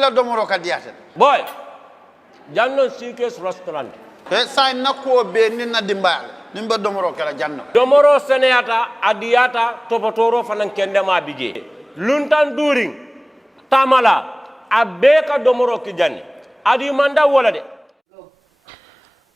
la domoro ka diate boy janno sikes restaurant e sai nakko be ni na dimbal nimba domoro kala janno domoro seneyata adiyata topotoro fanan kendema bije luntan during tamala abeka domoro ki janni adi manda wala de.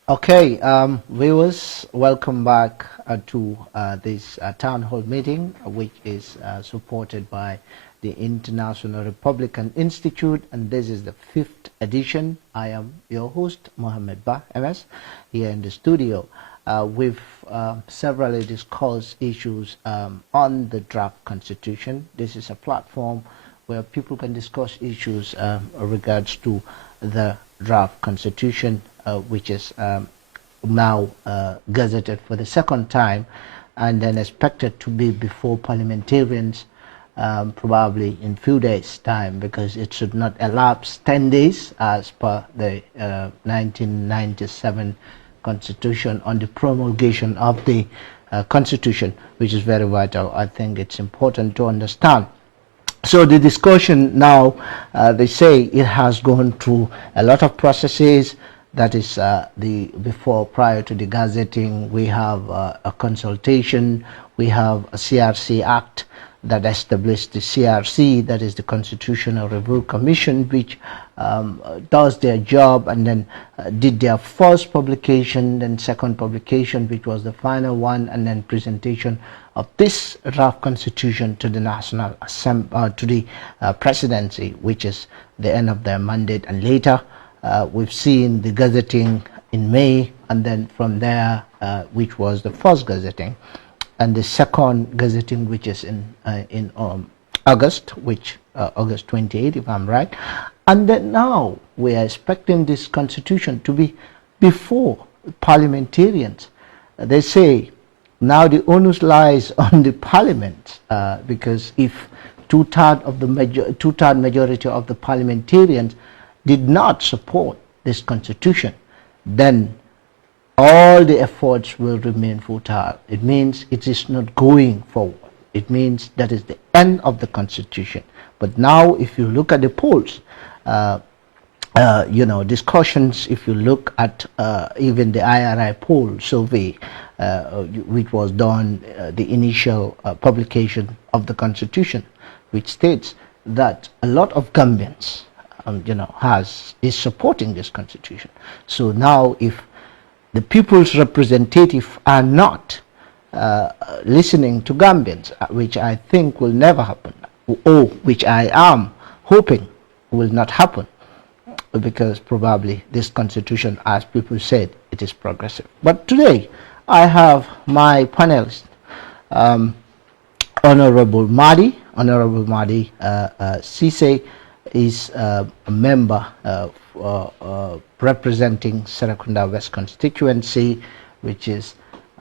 Okay, viewers, welcome back to this town hall meeting, which is supported by the International Republican Institute, and this is the 5th edition. I am your host, Mohammed Ba, MS, here in the studio. We've severally discussed issues on the draft constitution. This is a platform where people can discuss issues regards to the draft constitution, which is now gazetted for the second time and then expected to be before parliamentarians probably in few days time, because it should not elapse 10 days as per the 1997 constitution on the promulgation of the constitution, which is very vital. I think it's important to understand. So the discussion now, they say it has gone through a lot of processes. That is prior to the gazetting, we have a consultation, we have a CRC Act that established the CRC, that is the Constitutional Review Commission, which does their job and then did their first publication, then second publication, which was the final one, and then presentation of this draft constitution to the National Assembly, to the presidency, which is the end of their mandate. And later we've seen the gazetting in May, and then from there, which was the first gazetting, and the second gazetting, which is in August, which August 28, if I'm right. And then now we are expecting this constitution to be before parliamentarians. They say now the onus lies on the parliament, because if two-thirds majority of the parliamentarians did not support this constitution, then all the efforts will remain futile. It means it is not going forward. It means that is the end of the constitution. But now if you look at the polls, discussions, if you look at even the IRI poll survey, which was done, the initial publication of the constitution, which states that a lot of Gambians is supporting this constitution. So now if the people's representatives are not listening to Gambians, which I think will never happen, or which I am hoping will not happen, because probably this constitution, as people said, it is progressive. But today I have my panelist, Honorable Madi. Honorable Madi Cisse is a member representing Serekunda West constituency, which is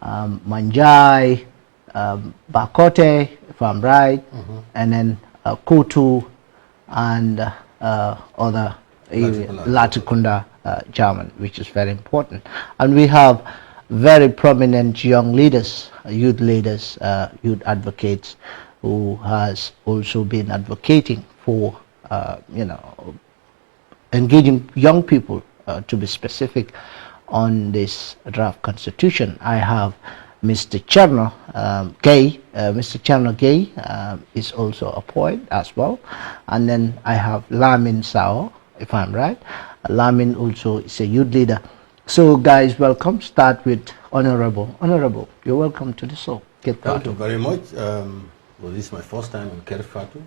Manjai, Bakote, if I'm right, and then Kutu and other Latikunda German, which is very important. And we have very prominent young leaders, youth leaders, youth advocates, who has also been advocating for engaging young people, to be specific, on this draft constitution. I have Mr. Cherno Gay. Mr. Cherno Gay is also a poet as well. And then I have Lamin Sao, if I'm right. Lamin also is a youth leader. So guys, welcome. Start with Honorable. Honorable, you're welcome to the show. Thank you very much. Well, this is my first time in Kerr, Fatou,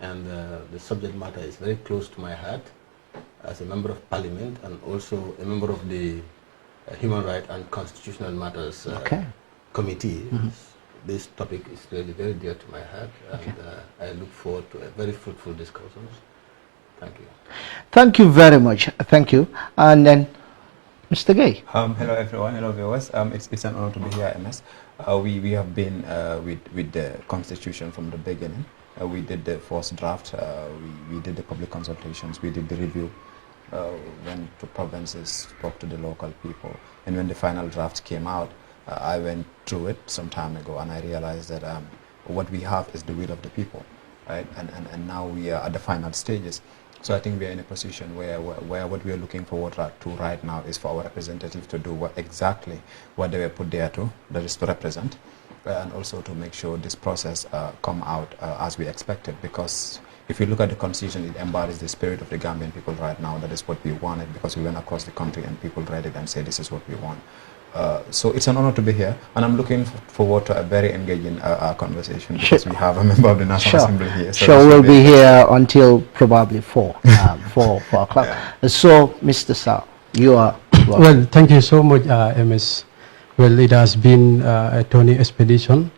and the subject matter is very close to my heart as a member of parliament and also a member of the Human Rights and Constitutional Matters Committee. This topic is really very dear to my heart, and I look forward to a very fruitful discussions. Thank you. Thank you very much. Thank you. And then Mr. Gay. Hello everyone, hello viewers. It's an honor to be here, MS. We have been with the constitution from the beginning. We did the first draft, we did the public consultations, we did the review, went to provinces, spoke to the local people, and when the final draft came out, I went through it some time ago, and I realized that what we have is the will of the people, right? And now we are at the final stages. So I think we are in a position where what we are looking forward to right now is for our representatives to do exactly what they were put there to, that is to represent, and also to make sure this process come out as we expected. Because if you look at the Constitution, it embodies the spirit of the Gambian people right now. That is what we wanted, because we went across the country and people read it and said, this is what we want. So it's an honor to be here, and I'm looking forward to a very engaging conversation, because we have a member of the National Assembly here. So we'll be here until probably 4 o'clock. Yeah. So, Mr. Sao, you are welcome. Well, thank you so much, MS. Well, it has been a Tony expedition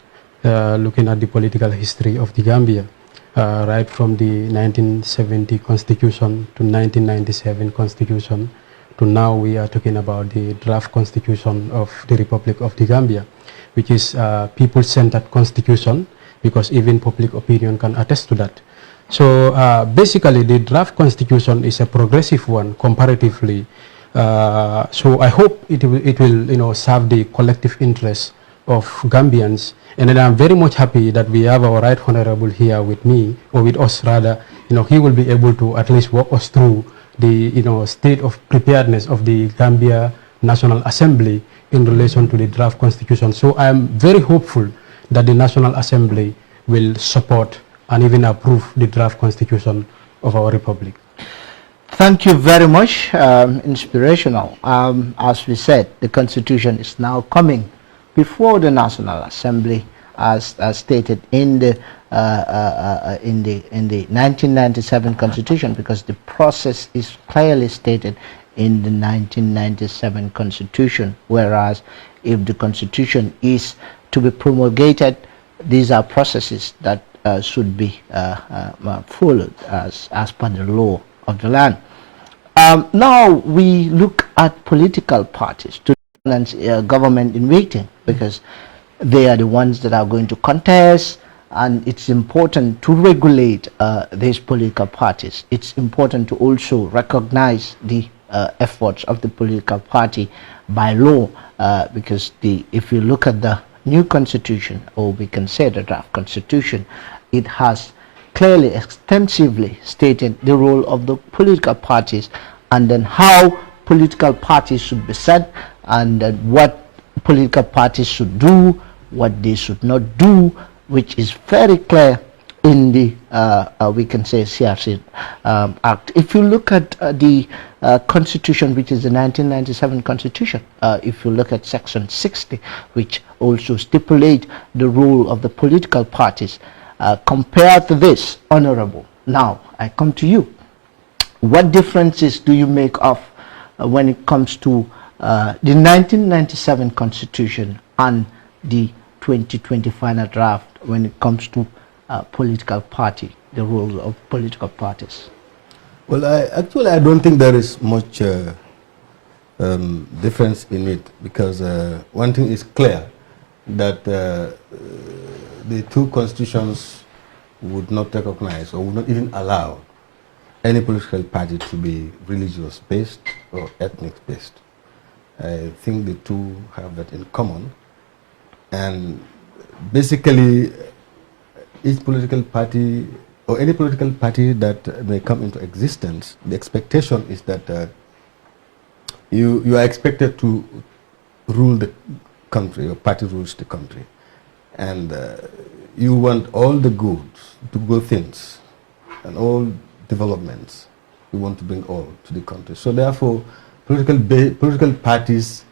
looking at the political history of the Gambia, right from the 1970 Constitution to 1997 Constitution, to now we are talking about the draft Constitution of the Republic of the Gambia, which is a people-centered constitution, because even public opinion can attest to that. So basically the draft Constitution is a progressive one comparatively. So I hope it will serve the collective interests of Gambians. And then I'm very much happy that we have our Right Honorable here with me, or with us rather. He will be able to at least walk us through the state of preparedness of the Gambia National Assembly in relation to the draft Constitution. So I am very hopeful that the National Assembly will support and even approve the draft Constitution of our Republic. Thank you very much. Inspirational. As we said, the Constitution is now coming before the National Assembly, as stated in the 1997 Constitution, because the process is clearly stated in the 1997 Constitution. Whereas if the Constitution is to be promulgated, these are processes that should be followed as per the law of the land. Now we look at political parties to government in waiting, because they are the ones that are going to contest, and it's important to regulate these political parties. It's important to also recognize the efforts of the political party by law, because if you look at the new constitution, or we can say the draft constitution, it has clearly, extensively stated the role of the political parties, and then how political parties should be set, and what political parties should do, what they should not do, which is very clear in the we can say CRC Act. If you look at the Constitution, which is the 1997 Constitution, if you look at Section 60, which also stipulate the role of the political parties, compared to this, Honorable, now I come to you. What differences do you make of when it comes to the 1997 Constitution and the 2020 final draft when it comes to political party, the role of political parties? Well, I don't think there is much difference in it, because one thing is clear, that the two constitutions would not recognize or would not even allow any political party to be religious-based or ethnic-based. I think the two have that in common. And basically, each political party, or any political party that may come into existence, the expectation is that you are expected to rule the country, or party rules the country. And you want all the goods, the good things, and all developments, you want to bring all to the country. So therefore, political parties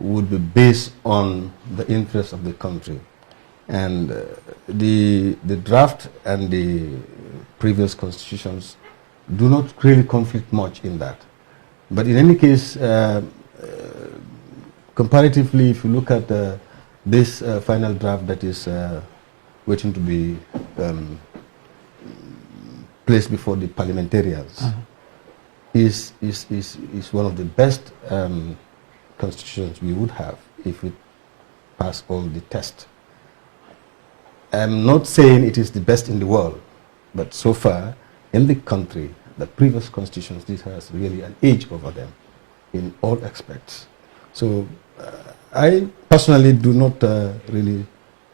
would be based on the interests of the country. And the draft and the previous constitutions do not really conflict much in that. But in any case, comparatively, if you look at this final draft that is waiting to be placed before the parliamentarians, is one of the best constitutions we would have if it passed all the tests. I'm not saying it is the best in the world, but so far in the country, the previous constitutions, this has really an edge over them in all aspects. So I personally do not really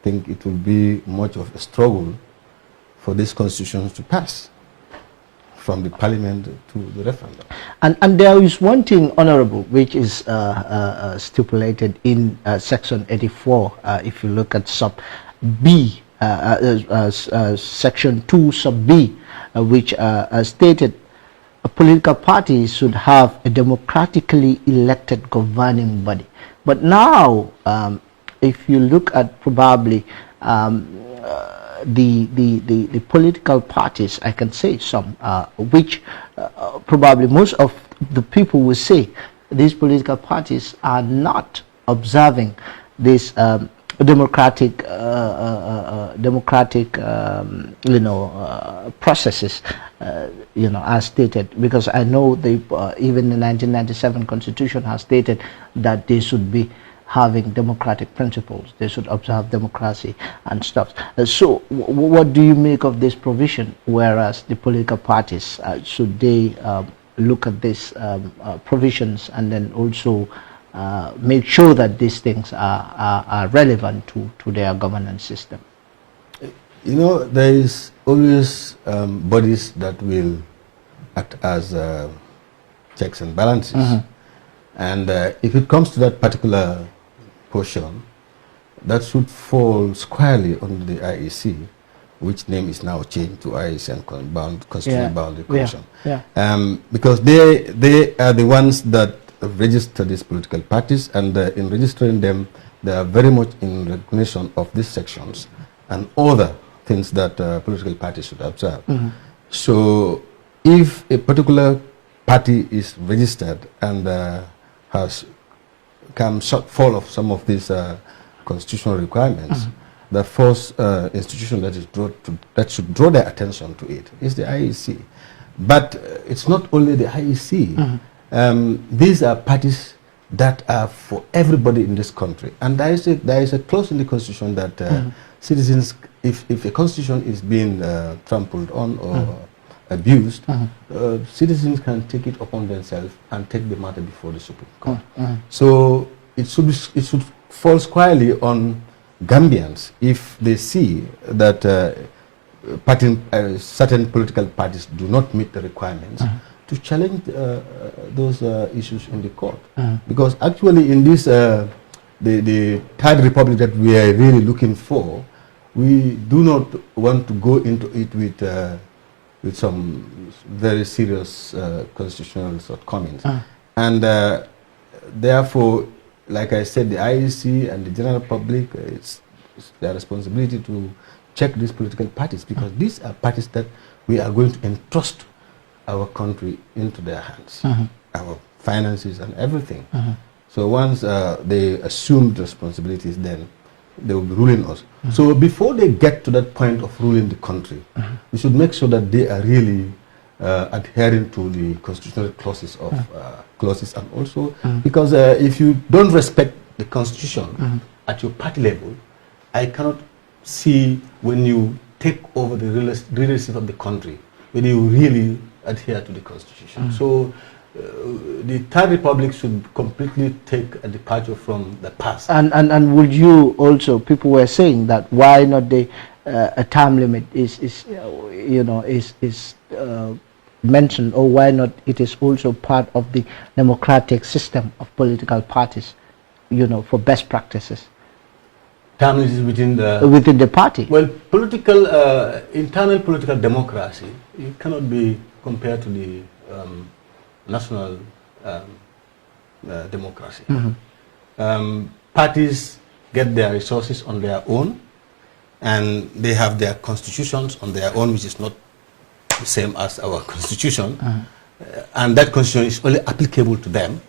think it will be much of a struggle for these constitutions to pass. from the parliament to the referendum. And there is one thing, Honorable, which is stipulated in Section 84, if you look at sub B, Section 2 sub B, which stated political parties should have a democratically elected governing body. But now, if you look at probably the political parties, I can say some, which probably most of the people will say these political parties are not observing this democratic processes, as stated, because I know even the 1997 Constitution has stated that they should be having democratic principles, they should observe democracy and stuff. So what do you make of this provision, whereas the political parties, should they look at these provisions and then also make sure that these things are relevant to their governance system? There is always bodies that will act as checks and balances. And if it comes to that particular portion, that should fall squarely under the IEC, which name is now changed to IEC and Constitutional Boundary Commission. Because they are the ones that register these political parties, and in registering them, they are very much in recognition of these sections and other things that political parties should observe. So if a particular party is registered and has come shortfall of some of these constitutional requirements, the first institution that should draw their attention to it is the IEC. But it's not only the IEC. These are parties that are for everybody in this country. And there is a clause in the Constitution that citizens, if a constitution is being trampled on or abused, citizens can take it upon themselves and take the matter before the Supreme Court. So it should fall squarely on Gambians if they see that certain political parties do not meet the requirements to challenge those issues in the court. Because actually in this, the Third Republic that we are really looking for, we do not want to go into it with some very serious constitutional shortcomings. And therefore, like I said, the IEC and the general public, it's their responsibility to check these political parties, because these are parties that we are going to entrust our country into their hands, our finances and everything. So once they assume the responsibilities, then they will be ruling us. So before they get to that point of ruling the country, we should make sure that they are really adhering to the constitutional clauses of clauses, and also because if you don't respect the Constitution at your party level, I cannot see when you take over the leadership of the country whether you really adhere to the Constitution. So the Third Republic should completely take a departure from the past. And would you also, people were saying that why not a time limit is mentioned, or why not it is also part of the democratic system of political parties, for best practices? Time limit is within the party. Well, internal political democracy, it cannot be compared to the national democracy. Parties get their resources on their own, and they have their constitutions on their own, which is not the same as our constitution. And that constitution is only applicable to them.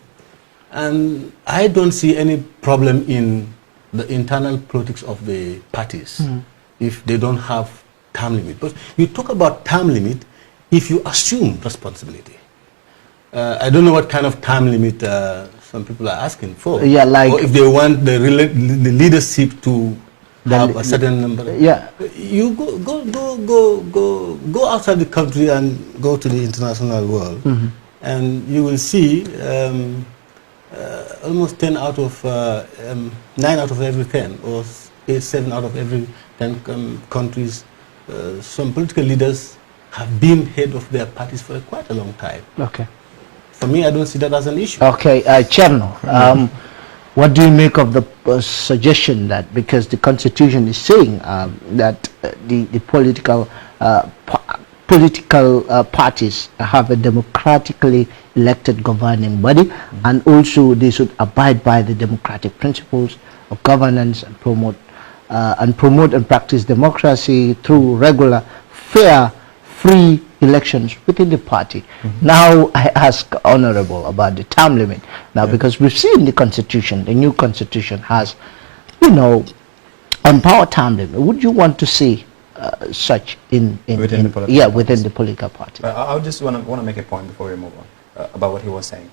And I don't see any problem in the internal politics of the parties if they don't have term limit. But you talk about term limit if you assume responsibility. I don't know what kind of time limit some people are asking for. Yeah, like, or if they want the leadership to have a certain number. Yeah. You go outside the country and go to the international world, and you will see almost 9 out of every 10, or 7 out of every 10 countries. Some political leaders have been head of their parties for quite a long time. Okay. For me, I don't see that as an issue. Okay, Cherno, what do you make of the suggestion that because the Constitution is saying that the political parties have a democratically elected governing body, and also they should abide by the democratic principles of governance and promote and practice democracy through regular, fair, free elections within the party. Now I ask Honorable about the term limit. Now because we've seen the Constitution, the new Constitution has, empowered term limit. Would you want to see such within the political party? I just want to make a point before we move on about what he was saying.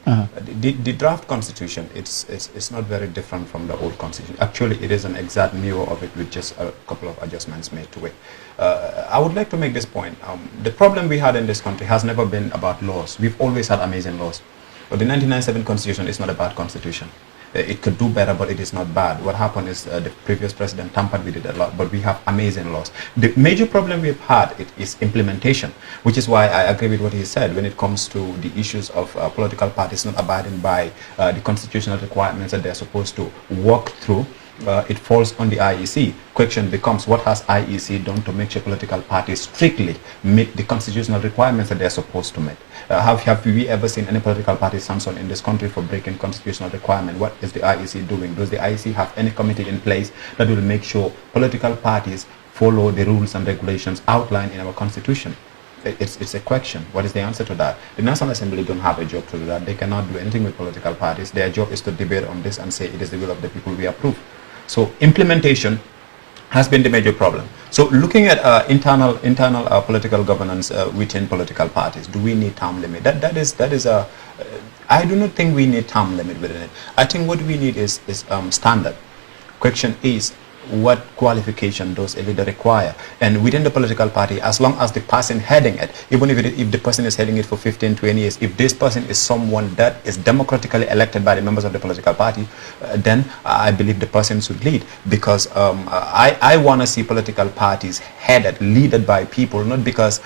The draft constitution, it's not very different from the old constitution. Actually, it is an exact mirror of it with just a couple of adjustments made to it. I would like to make this point. The problem we had in this country has never been about laws. We've always had amazing laws. But the 1997 constitution is not a bad constitution. It could do better, but it is not bad. What happened is the previous president tampered with it a lot, but we have amazing laws. The major problem we've had is implementation, which is why I agree with what he said when it comes to the issues of political parties not abiding by the constitutional requirements that they're supposed to walk through. It falls on the IEC. Question becomes, what has IEC done to make sure political parties strictly meet the constitutional requirements that they're supposed to meet? Have we ever seen any political party sanctioned in this country for breaking constitutional requirement? What is the IEC doing? Does the IEC have any committee in place that will make sure political parties follow the rules and regulations outlined in our constitution? It's a question. What is the answer to that? The National Assembly don't have a job to do that. They cannot do anything with political parties. Their job is to debate on this and say it is the will of the people we approve. So implementation has been the major problem. So looking at internal political governance within political parties, do we need term limit? That is a. I do not think we need term limit within it. I think what we need is standard. Question is, what qualification does a leader require? And within the political party, as long as the person heading it, even if the person is heading it for 15, 20 years, if this person is someone that is democratically elected by the members of the political party, then I believe the person should lead. Because I want to see political parties leaded by people, not because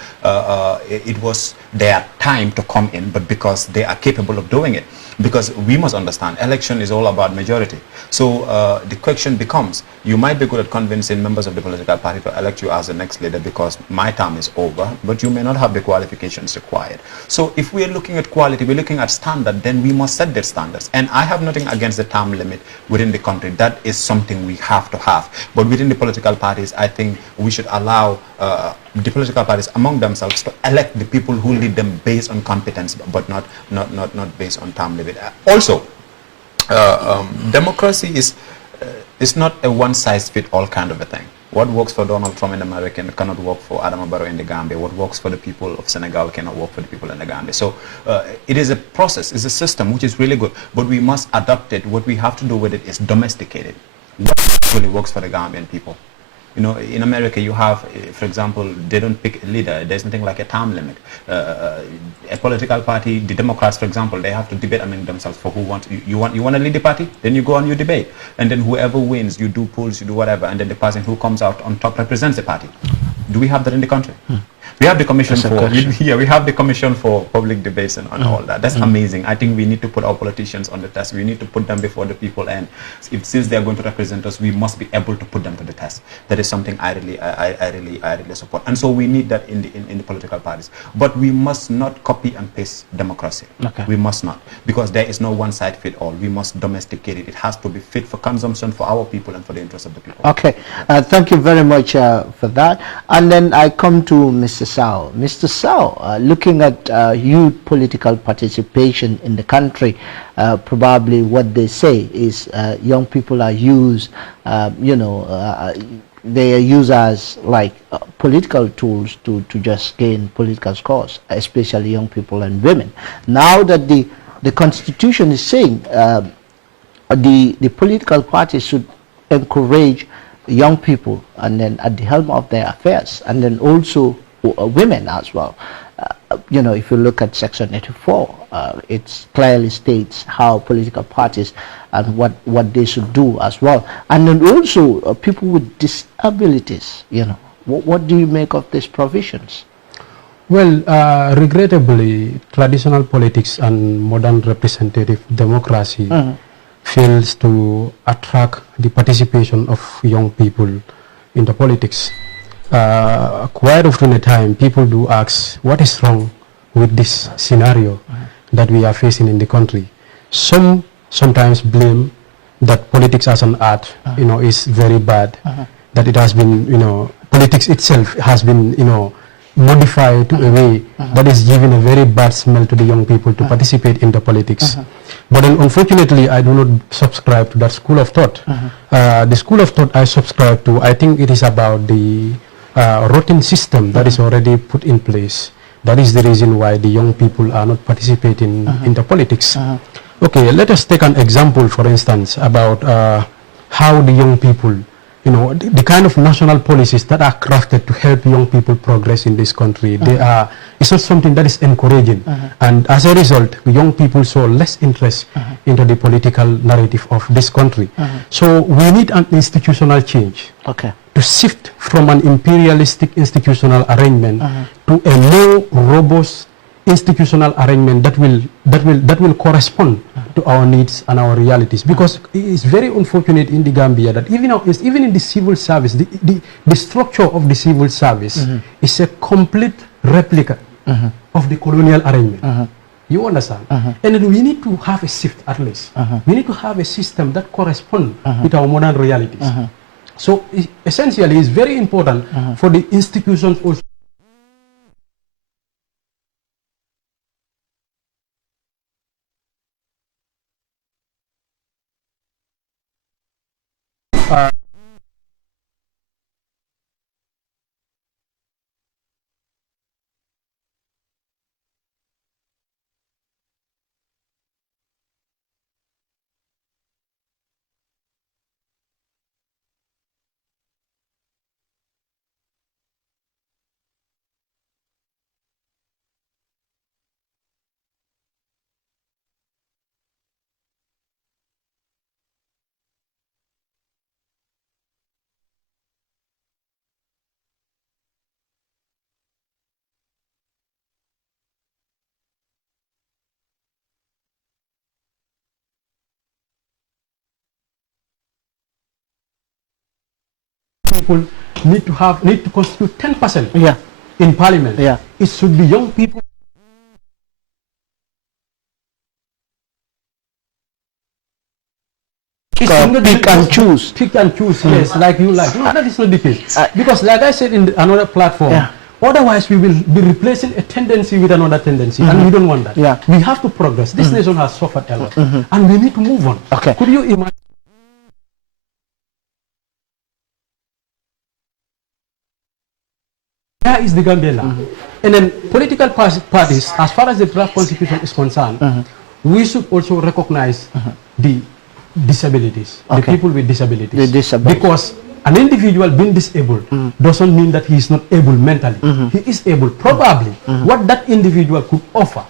it was their time to come in, but because they are capable of doing it. Because we must understand, election is all about majority. So the question becomes, you might be good at convincing members of the political party to elect you as the next leader because my term is over, but you may not have the qualifications required. So if we are looking at quality, we're looking at standard, then we must set the standards. And I have nothing against the term limit within the country. That is something we have to have. But within the political parties, I think we should allow the political parties among themselves to elect the people who lead them based on competence, but not based on term limit. Also, democracy is not a one-size-fits-all kind of a thing. What works for Donald Trump in America cannot work for Adama Barrow in the Gambia. What works for the people of Senegal cannot work for the people in the Gambia. So it is a process, it's a system which is really good, but we must adapt it. What we have to do with it is domesticate it. What actually works for the Gambian people? You know, in America, you have, for example, they don't pick a leader. There's nothing like a term limit. A political party, the Democrats, for example, they have to debate among themselves for who wants. You want to lead the party, then you go and you debate, and then whoever wins, you do polls, you do whatever, and then the person who comes out on top represents the party. Do we have that in the country? We have the commission we have the commission for public debates and all that. That's amazing. I think we need to put our politicians on the test. We need to put them before the people, and since they are going to represent us, we must be able to put them to the test. That is something I really support. And so we need that in the political parties. But we must not copy and paste democracy. Okay. We must not, because there is no one size fit all. We must domesticate it. It has to be fit for consumption for our people and for the interest of the people. Okay. Thank you very much for that. And then I come to Mr. Sao. Mr. Sao, looking at youth political participation in the country, probably what they say is young people are used, they are used as like political tools to just gain political scores, especially young people and women. Now that the Constitution is saying the political parties should encourage young people and then at the helm of their affairs, and then also women as well. If you look at Section 84, it clearly states how political parties and what they should do as well. And then also people with disabilities, what do you make of these provisions? Well, regrettably, traditional politics and modern representative democracy fails to attract the participation of young people in the politics. Quite often at time, people do ask, what is wrong with this scenario that we are facing in the country? Some sometimes blame that politics as an art, is very bad, that it has been, politics itself has been, modified to a way that is giving a very bad smell to the young people to participate in the politics. But then, unfortunately, I do not subscribe to that school of thought. The school of thought I subscribe to, I think it is about the rotten system that is already put in place. That is the reason why the young people are not participating in the politics. Okay, let us take an example, for instance, about how the young people, the kind of national policies that are crafted to help young people progress in this country. It's not something that is encouraging. And as a result, young people show less interest into the political narrative of this country. So we need an institutional change to shift from an imperialistic institutional arrangement to a more robust institutional arrangement that will correspond to our needs and our realities. Because it is very unfortunate in the Gambia that even in the civil service, the structure of the civil service is a complete replica of the colonial arrangement. You understand? And then we need to have a shift at least. We need to have a system that corresponds with our modern realities. So essentially, it's very important for the institutions also. People need to constitute 10% in parliament. It should be young people. Pick and choose. Pick and choose, yes, like you like. No, that is not the case. Because like I said in another platform, otherwise we will be replacing a tendency with another tendency, and we don't want that. We have to progress. This nation has suffered a lot, and we need to move on. Could you imagine? Where is the Gambia now? And then political parties, as far as the draft constitution is concerned, we should also recognize the disabilities, the people with disabilities. Because an individual being disabled doesn't mean that he is not able mentally. He is able. Probably what that individual could offer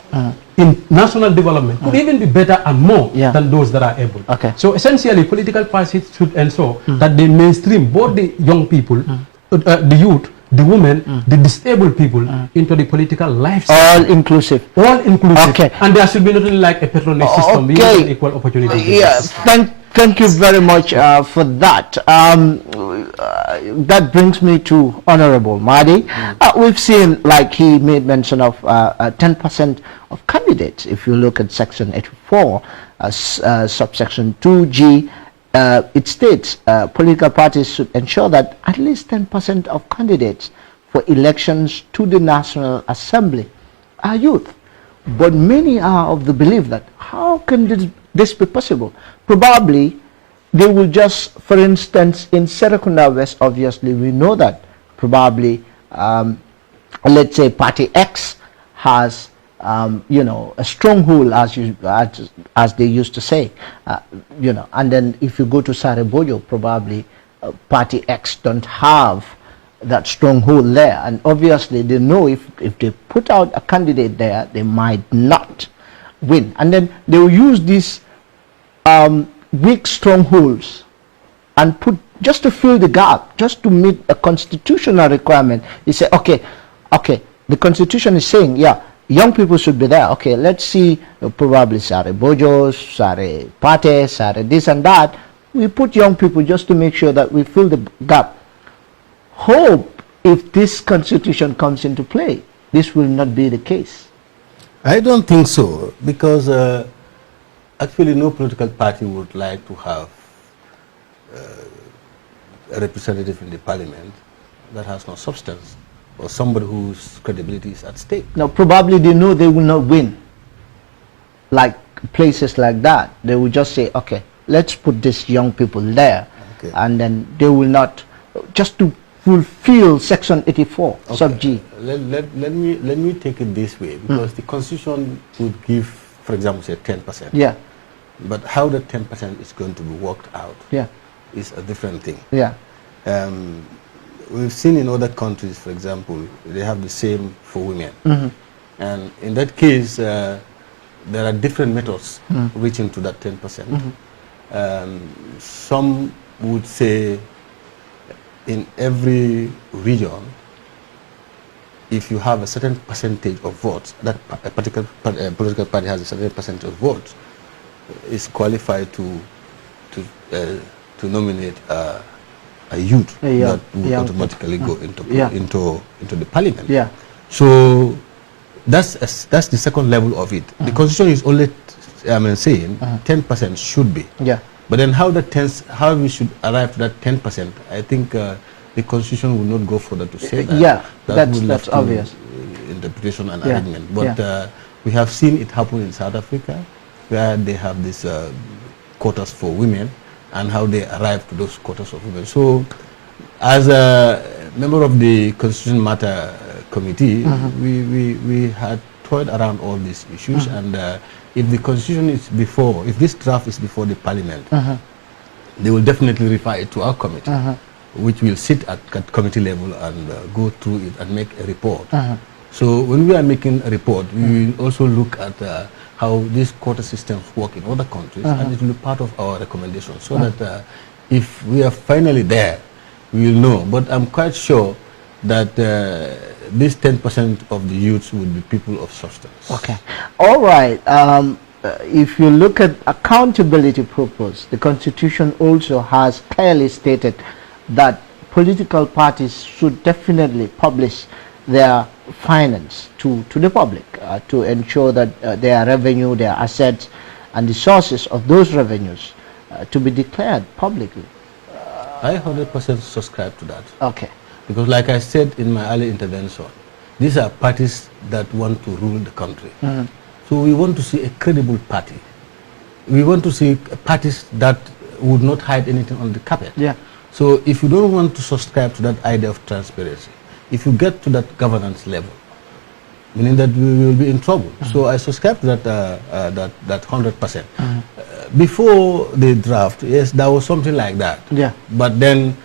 in national development could even be better and more than those that are able. So essentially, political parties should ensure that they mainstream both the young people, the youth, the women, the disabled people into the political lifestyle. All inclusive. All inclusive. And there should be nothing like a patronage system. We need equal opportunity. Thank you very much for that. That brings me to Honorable Madi. We've seen, like he made mention of 10% of candidates. If you look at Section 84, subsection 2G, it states political parties should ensure that at least 10% of candidates for elections to the National Assembly are youth. But many are of the belief that how can this be possible? Probably they will just, for instance, in Serekunda West, obviously we know that probably, let's say Party X has a stronghold, as they used to say, and then if you go to Sarebojo, probably Party X don't have that stronghold there, and obviously they know if they put out a candidate there, they might not win, and then they will use these weak strongholds and put just to fill the gap, just to meet a constitutional requirement. You say, okay, the Constitution is saying, yeah, young people should be there. Okay, let's see, probably Sare Bojos, Sare Pate, Sare this and that. We put young people just to make sure that we fill the gap. Hope if this Constitution comes into play, this will not be the case. I don't think so, because actually no political party would like to have a representative in the parliament that has no substance, or somebody whose credibility is at stake. Now, probably they know they will not win. Like places like that, they will just say, okay, let's put these young people there, okay, and then they will not, just to fulfill Section 84, okay, sub G. Let me take it this way, because the Constitution would give, for example, say 10%. Yeah. But how the 10% is going to be worked out, yeah, is a different thing. Yeah. We've seen in other countries, for example, they have the same for women. And in that case, there are different methods reaching to that 10%. Some would say in every region, if you have a certain percentage of votes, that a particular political party has a certain percentage of votes, is qualified to nominate a youth that would automatically go into the parliament. Yeah. So that's the second level of it. The Constitution is only saying 10% should be. Yeah. But then how we should arrive to that 10%, I think the Constitution will not go further to say that. Yeah, that's obvious. Interpretation and arrangement. But we have seen it happen in South Africa, where they have these quotas for women, and how they arrive to those quotas of women. So, as a member of the Constitution Matter Committee, we had toyed around all these issues, and if the Constitution is if this draft is before the Parliament, they will definitely refer it to our committee, which will sit at committee level and go through it and make a report. So when we are making a report, we will also look at how these quota systems work in other countries, and it will be part of our recommendations, so that if we are finally there, we will know. But I'm quite sure that this 10% of the youths would be people of substance. Okay. All right. If you look at accountability purpose, the Constitution also has clearly stated that political parties should definitely publish their finance to the public to ensure that their revenue, their assets, and the sources of those revenues to be declared publicly. I 100% subscribe to that. Okay. Because like I said in my early intervention, these are parties that want to rule the country. So we want to see a credible party. We want to see parties that would not hide anything on the carpet. Yeah. So if you don't want to subscribe to that idea of transparency, if you get to that governance level, meaning that we will be in trouble. So I subscribe to that 100%. Before the draft, yes, there was something like that. Yeah. But then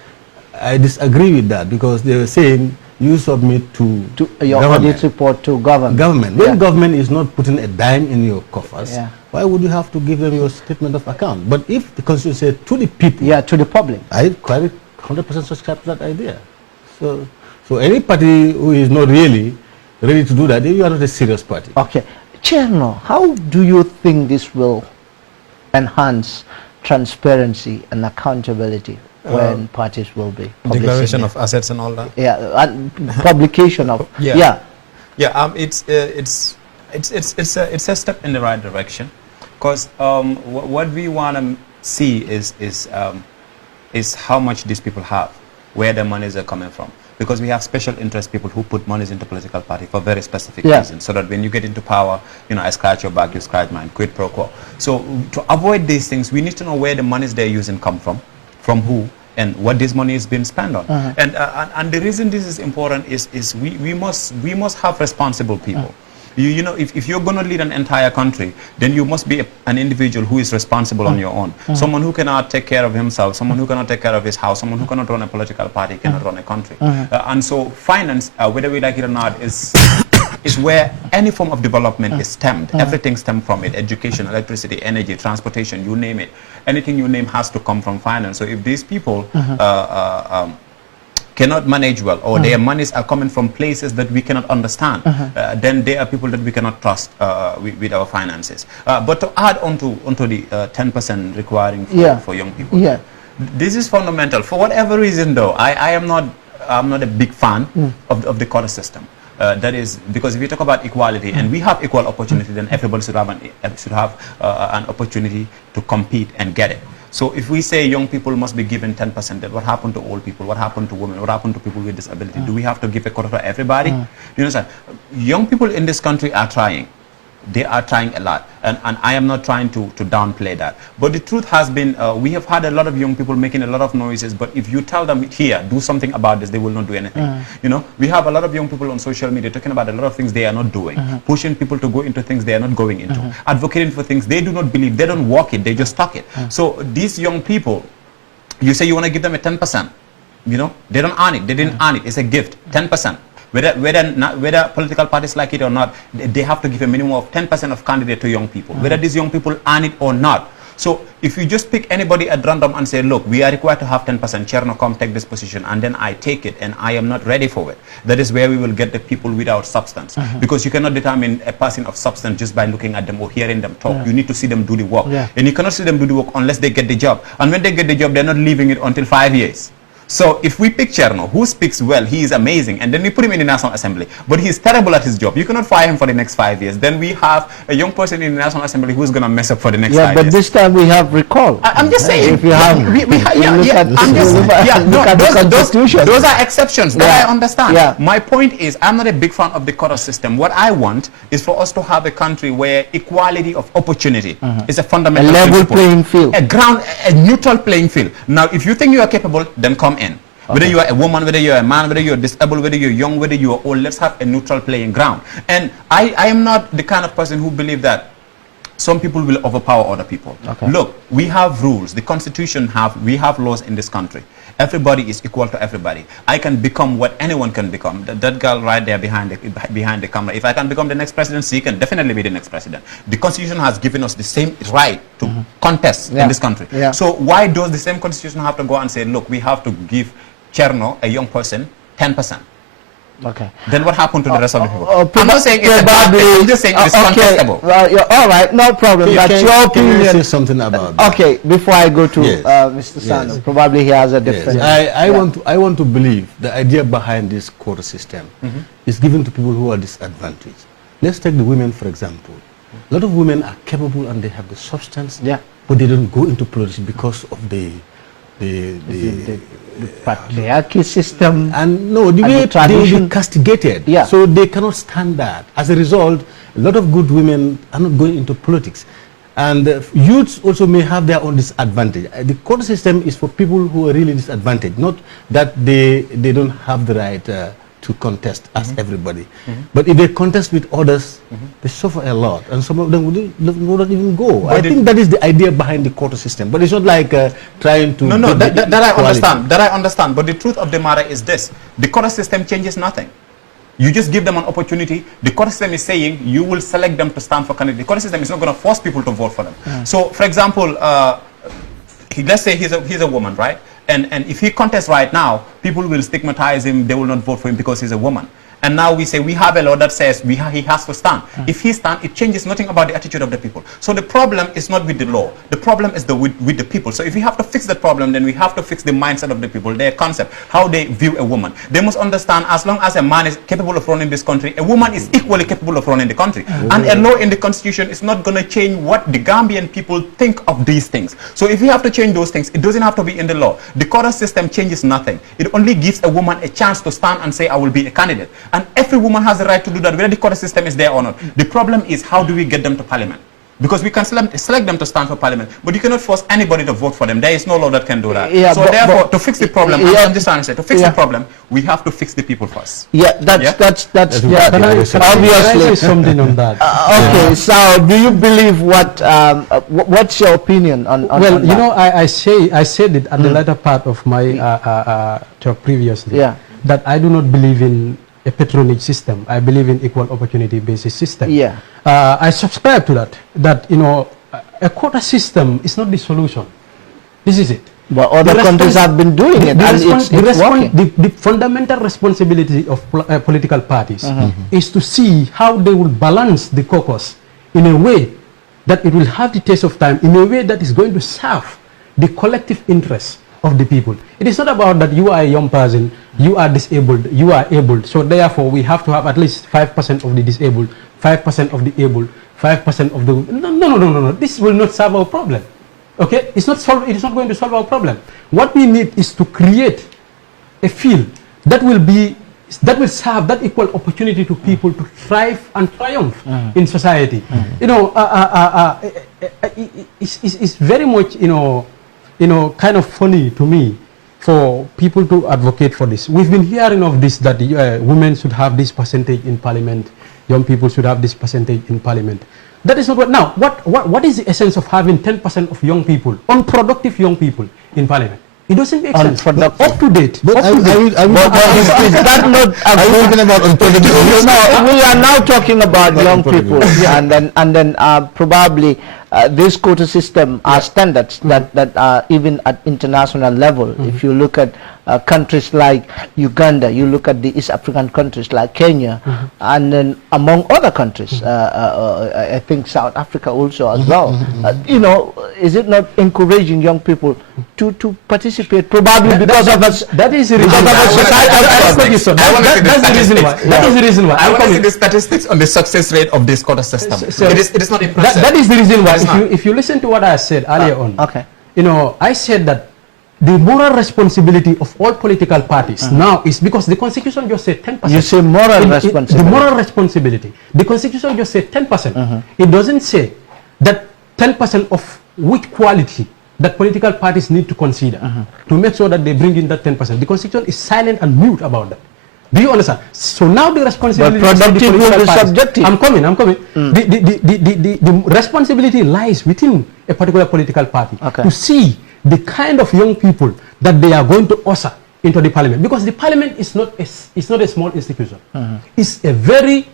I disagree with that, because they were saying you submit to your audit report to government. When government is not putting a dime in your coffers, why would you have to give them your statement of account? But if the Constitution said to the people, to the public, I quite 100% subscribe to that idea. So any party who is not really ready to do that, you are not a serious party. Okay. Chairman, how do you think this will enhance transparency and accountability when parties will be declaration of assets and all that? Yeah, and publication of it's a step in the right direction, because what we want to see is how much these people have, where the monies are coming from. Because we have special interest people who put monies into political party for very specific reasons, so that when you get into power, I scratch your back, you scratch mine, quid pro quo. So to avoid these things, we need to know where the monies they're using come from who, and what this money is being spent on. And the reason this is important is we must have responsible people. If you're going to lead an entire country, then you must be an individual who is responsible on your own. Someone who cannot take care of himself, someone who cannot take care of his house, someone who cannot run a political party cannot run a country. And so finance, whether we like it or not, is where any form of development is stemmed. Everything stems from it: education, electricity, energy, transportation, you name it. Anything you name has to come from finance. So if these people cannot manage well, or their monies are coming from places that we cannot understand, then they are people that we cannot trust with our finances. But to add onto the 10% requiring for young people, this is fundamental. For whatever reason, though, I'm not a big fan of the quota system. That is because if you talk about equality and we have equal opportunity, then everybody should have an opportunity to compete and get it. So if we say young people must be given 10%, then what happened to old people? What happened to women? What happened to people with disability? Do we have to give a quota to everybody? You know, young people in this country are trying. They are trying a lot, and I am not trying to downplay that. But the truth has been, we have had a lot of young people making a lot of noises, but if you tell them here, do something about this, they will not do anything. You know, we have a lot of young people on social media talking about a lot of things they are not doing, pushing people to go into things they are not going into, advocating for things they do not believe, they don't walk it, they just talk it. So these young people, you say you want to give them a 10%, you know, they don't earn it, they didn't earn it, it's a gift, 10%. Whether political parties like it or not, they have to give a minimum of 10% of candidate to young people, whether these young people earn it or not. So if you just pick anybody at random and say, look, we are required to have 10%, Cherno, come take this position, and then I take it and I am not ready for it, that is where we will get the people without substance. Because you cannot determine a person of substance just by looking at them or hearing them talk. You need to see them do the work. And you cannot see them do the work unless they get the job. And when they get the job, they're not leaving it until 5 years. So if we pick Cherno, who speaks well, he is amazing, and then we put him in the National Assembly, but he is terrible at his job, you cannot fire him for the next 5 years. Then we have a young person in the National Assembly who's going to mess up for the next 5 years. Yeah, but this time we have recall. I'm just saying. If you have, those are exceptions that I understand. My point is, I'm not a big fan of the quota system. What I want is for us to have a country where equality of opportunity is a fundamental level playing field. A neutral playing field. Now, if you think you are capable, then come in. Whether you are a woman, whether you are a man, whether you are disabled, whether you're young, whether you are old, let's have a neutral playing ground. And I am not the kind of person who believe that some people will overpower other people. Look, we have rules. The Constitution we have laws in this country. Everybody is equal to everybody. I can become what anyone can become. That girl right there behind the camera, if I can become the next president, she can definitely be the next president. The Constitution has given us the same right to contest in this country. So why does the same Constitution have to go and say, look, we have to give Cherno, a young person, 10%? Then what happened to the rest of the people? I'm not saying it's a bad thing, I'm just saying it's contestable. All right, no problem. That's your opinion. Can I say something about that? Okay, before I go to Mr. Sano, probably he has a different... I want to believe the idea behind this quota system is given to people who are disadvantaged. Let's take the women, for example. A lot of women are capable and they have the substance, but they don't go into politics because of the patriarchy system, and the way they will be castigated, so they cannot stand that. As a result, a lot of good women are not going into politics, and youths also may have their own disadvantage. The quota system is for people who are really disadvantaged, not that they don't have the right to contest as everybody. But if they contest with others, they suffer a lot, and some of them wouldn't even go. I think that is the idea behind the quota system, but it's not like trying to... No, that I understand, but the truth of the matter is this: the quota system changes nothing. You just give them an opportunity. The quota system is saying you will select them to stand for candidate. The quota system is not going to force people to vote for them. So, for example, let's say he's a woman, right? And if he contests right now, people will stigmatize him, they will not vote for him because he's a woman. And now we say we have a law that says he has to stand. If he stands, it changes nothing about the attitude of the people. So the problem is not with the law. The problem is with the people. So if we have to fix that problem, then we have to fix the mindset of the people, their concept, how they view a woman. They must understand as long as a man is capable of running this country, a woman is equally capable of running the country. And a law in the Constitution is not going to change what the Gambian people think of these things. So if we have to change those things, it doesn't have to be in the law. The quota system changes nothing. It only gives a woman a chance to stand and say, I will be a candidate. And every woman has the right to do that, whether the quota system is there or not. The problem is, how do we get them to parliament? Because we can select them to stand for parliament, but you cannot force anybody to vote for them. There is no law that can do that. So therefore, to fix the problem, I'm just trying to say, to fix the problem, we have to fix the people first. That's obviously something on that. Okay, so do you believe what's your opinion on well, on you know, I said it at the latter part of my talk previously, that I do not believe in a patronage system. I believe in equal opportunity basis system. I subscribe to that, you know, a quota system is not the solution. This is it. But other countries have been doing it, and it's working. The fundamental responsibility of political parties is to see how they will balance the caucus in a way that it will have the taste of time, in a way that is going to serve the collective interests of the people. It is not about that you are a young person, you are disabled, you are able, so therefore we have to have at least 5% of the disabled, 5% of the able, 5% of the... No. This will not solve our problem. Okay? It is not going to solve our problem. What we need is to create a field that will serve that equal opportunity to people to thrive and triumph in society. You know, it's very much, kind of funny to me for people to advocate for this. We've been hearing of this, that women should have this percentage in parliament, young people should have this percentage in parliament. That is not what. Now, what is the essence of having 10% of young people, unproductive young people, in parliament? It doesn't make sense. Up to date. But is that not? Are you talking about unproductive? No, we are now talking about young people, and then probably this quota system are standards that are even at international level. If you look at countries like Uganda, you look at the East African countries like Kenya, and then among other countries, I think South Africa also as well. Is it not encouraging young people to participate? Probably because of us. That is the reason why. That is the reason why. I want to see the statistics on the success rate of this quota system. It is not impressive. That is the reason why. If you listen to what I said earlier on, I said that the moral responsibility of all political parties now is, because the Constitution just said 10%. You say moral responsibility. The moral responsibility. The Constitution just said 10%. It doesn't say that 10% of which quality that political parties need to consider to make sure that they bring in that 10%. The Constitution is silent and mute about that. Do you understand? So now the responsibility of the political parties. Subjective. I'm coming. The responsibility lies within a particular political party to see the kind of young people that they are going to usher into the parliament, because the parliament is not a small institution. It's a very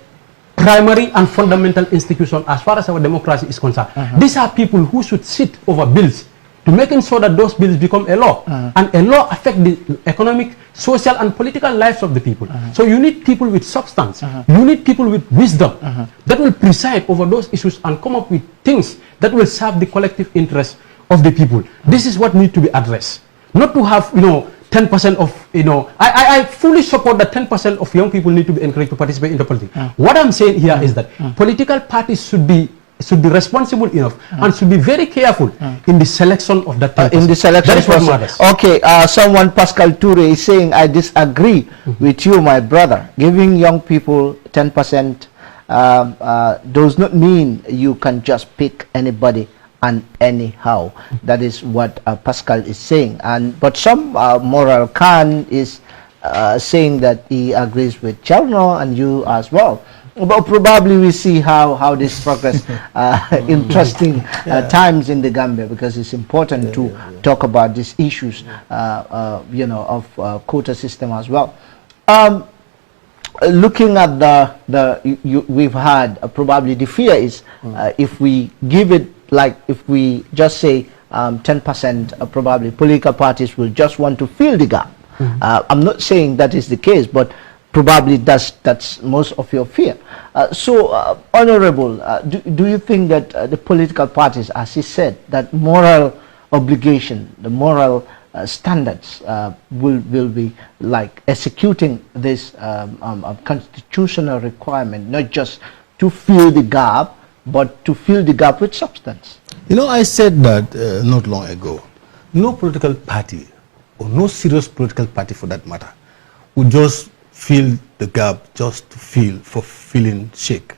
primary and fundamental institution as far as our democracy is concerned. These are people who should sit over bills to making sure that those bills become a law, and a law affect the economic, social and political lives of the people. So you need people with substance, you need people with wisdom that will preside over those issues and come up with things that will serve the collective interest of the people. This is what needs to be addressed. Not to have 10% of, I fully support that 10% of young people need to be encouraged to participate in the politics. What I'm saying here is that political parties should be responsible enough and should be very careful in the selection of that 10%. In the selection, that is what matters. Okay, someone, Pascal Toure, is saying, I disagree with you, my brother. Giving young people 10% does not mean you can just pick anybody and anyhow. That is what Pascal is saying. But some moral Khan is saying that he agrees with Chelno and you as well. But probably we see how this progress. Interesting times in the Gambia, because it's important to talk about these issues, of quota system as well. Looking at we've had probably the fear is if we give it, like if we just say 10%, probably political parties will just want to fill the gap. I'm not saying that is the case, but probably that's most of your fear. So, Honorable, do you think that the political parties, as he said, that moral obligation, the moral standards will be like executing this constitutional requirement, not just to fill the gap, but to fill the gap with substance? I said that not long ago. No political party, or no serious political party for that matter, would just fill the gap just to for feeling sake.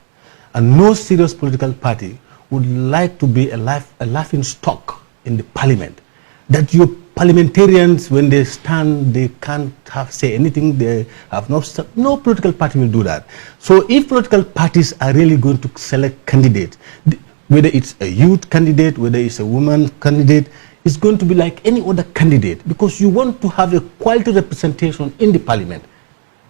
And no serious political party would like to be a laughing stock in the parliament. That your parliamentarians, when they stand, they can't say anything, they have no political party will do that. So if political parties are really going to select candidates, whether it's a youth candidate, whether it's a woman candidate, it's going to be like any other candidate, because you want to have a quality representation in the parliament.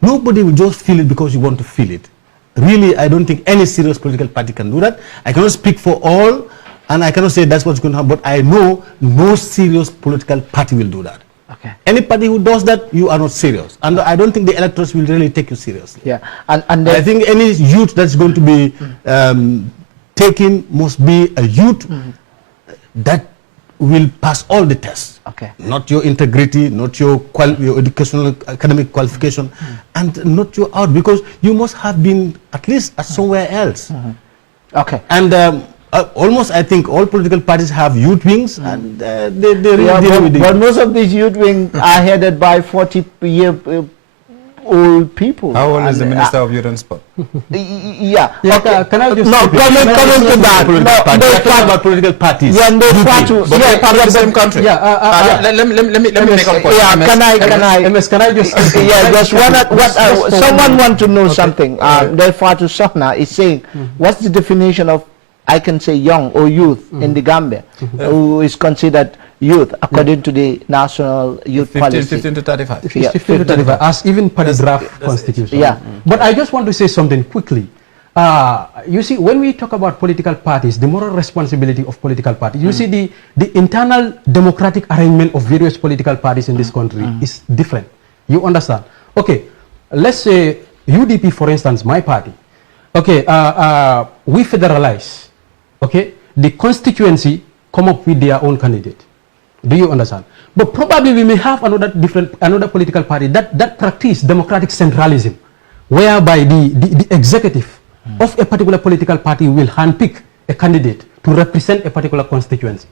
Nobody will just feel it because you want to feel it. Really, I don't think any serious political party can do that. I cannot speak for all And I cannot say that's what's going to happen, but I know no serious political party will do that. Okay. Anybody who does that, you are not serious. And I don't think the electors will really take you seriously. Yeah. And I think any youth that's going to be taken must be a youth that will pass all the tests. Okay. Not your integrity, not your educational, academic qualification, and not your out, because you must have been at least at somewhere else. Okay. And almost, I think, all political parties have youth wings, and they really deal with it. But most of these youth wings are headed by 40-year-old people. How old is the Minister of Youth and Sport? Yeah. Yeah, Okay. can I just no, comment to that. No, about political parties. Yeah, no, But they're part of the same country. Yeah. Let me make a point. Yeah, can I? MS, can I just? Yeah, just someone want to know something. The Fatou Sohna is saying, what's the definition of, I can say, young or youth in the Gambia, who is considered youth according to the national youth policy? 15 to 35. 15 to 35, as even per the draft constitution. Yeah. But I just want to say something quickly. You see, when we talk about political parties, the moral responsibility of political parties, you see the internal democratic arrangement of various political parties in this country is different. You understand? Okay, let's say UDP, for instance, my party. Okay, we federalize. Okay, the constituency come up with their own candidate. Do you understand? But probably we may have another political party that practice democratic centralism, whereby the executive of a particular political party will handpick a candidate to represent a particular constituency.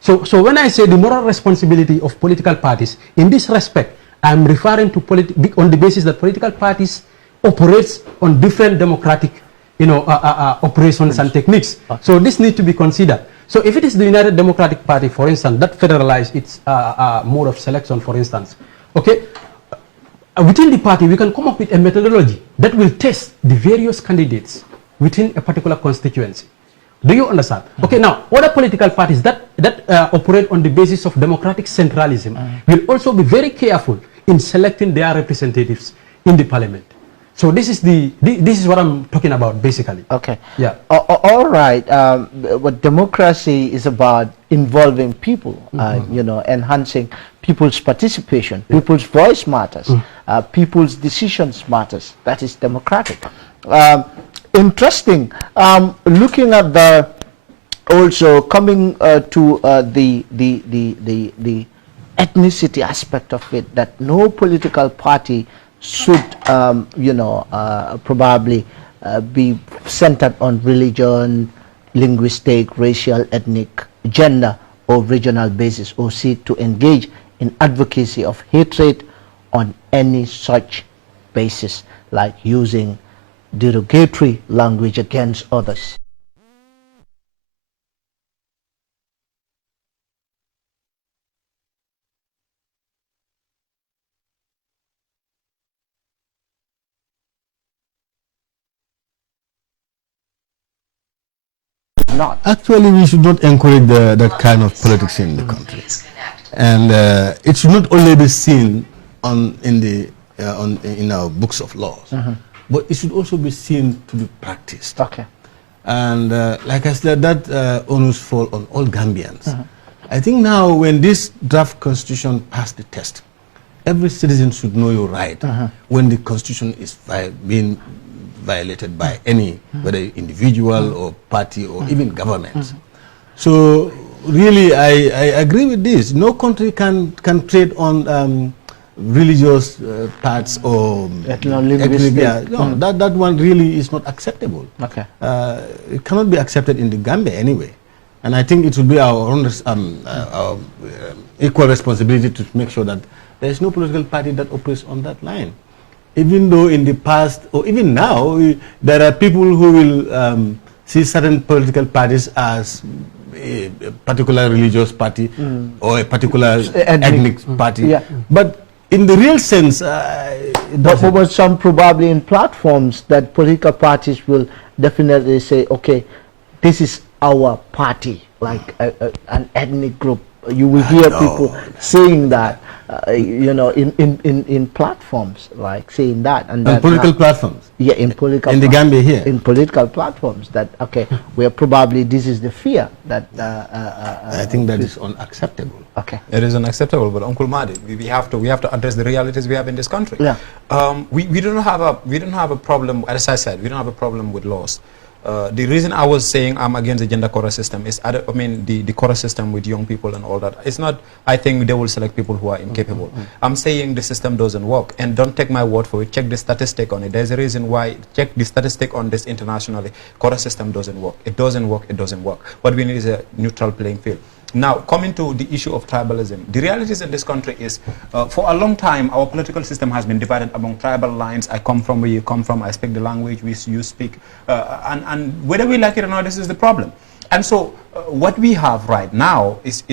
So when I say the moral responsibility of political parties, in this respect, I'm referring to on the basis that political parties operates on different democratic operations and techniques. So this needs to be considered. So if it is the United Democratic Party, for instance, that federalized its mode of selection, for instance, okay, within the party, we can come up with a methodology that will test the various candidates within a particular constituency. Do you understand? Okay, now, other political parties that operate on the basis of democratic centralism will also be very careful in selecting their representatives in the parliament. So this is what I'm talking about, basically. Okay. Yeah. All right. But democracy is about involving people, enhancing people's participation. Yeah. People's voice matters. People's decisions matters. That is democratic. Interesting. Looking at the also coming to the ethnicity aspect of it, that no political party should probably be centered on religion, linguistic, racial, ethnic, gender, or regional basis, or seek to engage in advocacy of hatred on any such basis, like using derogatory language against others. Not. Actually, we should not encourage that kind of politics in the country, and it should not only be seen in our books of laws, but it should also be seen to be practiced. Okay. And like I said, that onus fall on all Gambians. I think now, when this draft constitution passed the test, every citizen should know your right when the constitution is being violated by any, whether individual or party or even government. So really, I agree with this. No country can trade on religious parts or ethnic. No, that one really is not acceptable. Okay. It cannot be accepted in the Gambia anyway. And I think it will be our own equal responsibility to make sure that there is no political party that operates on that line. Even though in the past, or even now, there are people who will see certain political parties as a particular religious party or a particular ethnic party. Yeah. But in the real sense, but some probably in platforms that political parties will definitely say, okay, this is our party, like an ethnic group. You will hear people saying that. you know, in platforms like saying that, and that political platforms. Yeah, in political. In the Gambia here. In political platforms, that okay, where probably this is the fear that. I think that is unacceptable. Okay. It is unacceptable, but Uncle Madi, we have to address the realities we have in this country. Yeah. We don't have a problem. As I said, we don't have a problem with laws. The reason I was saying I'm against the gender quota system is, I mean, the quota system with young people and all that. It's not, I think they will select people who are incapable. I'm saying the system doesn't work. And don't take my word for it. Check the statistic on it. There's a reason why. Check the statistic on this internationally. Quota system doesn't work. It doesn't work. It doesn't work. What we need is a neutral playing field. Now, coming to the issue of tribalism, the realities in this country is, for a long time, our political system has been divided among tribal lines. I come from where you come from. I speak the language you speak. And whether we like it or not, this is the problem. And so, what we have right now is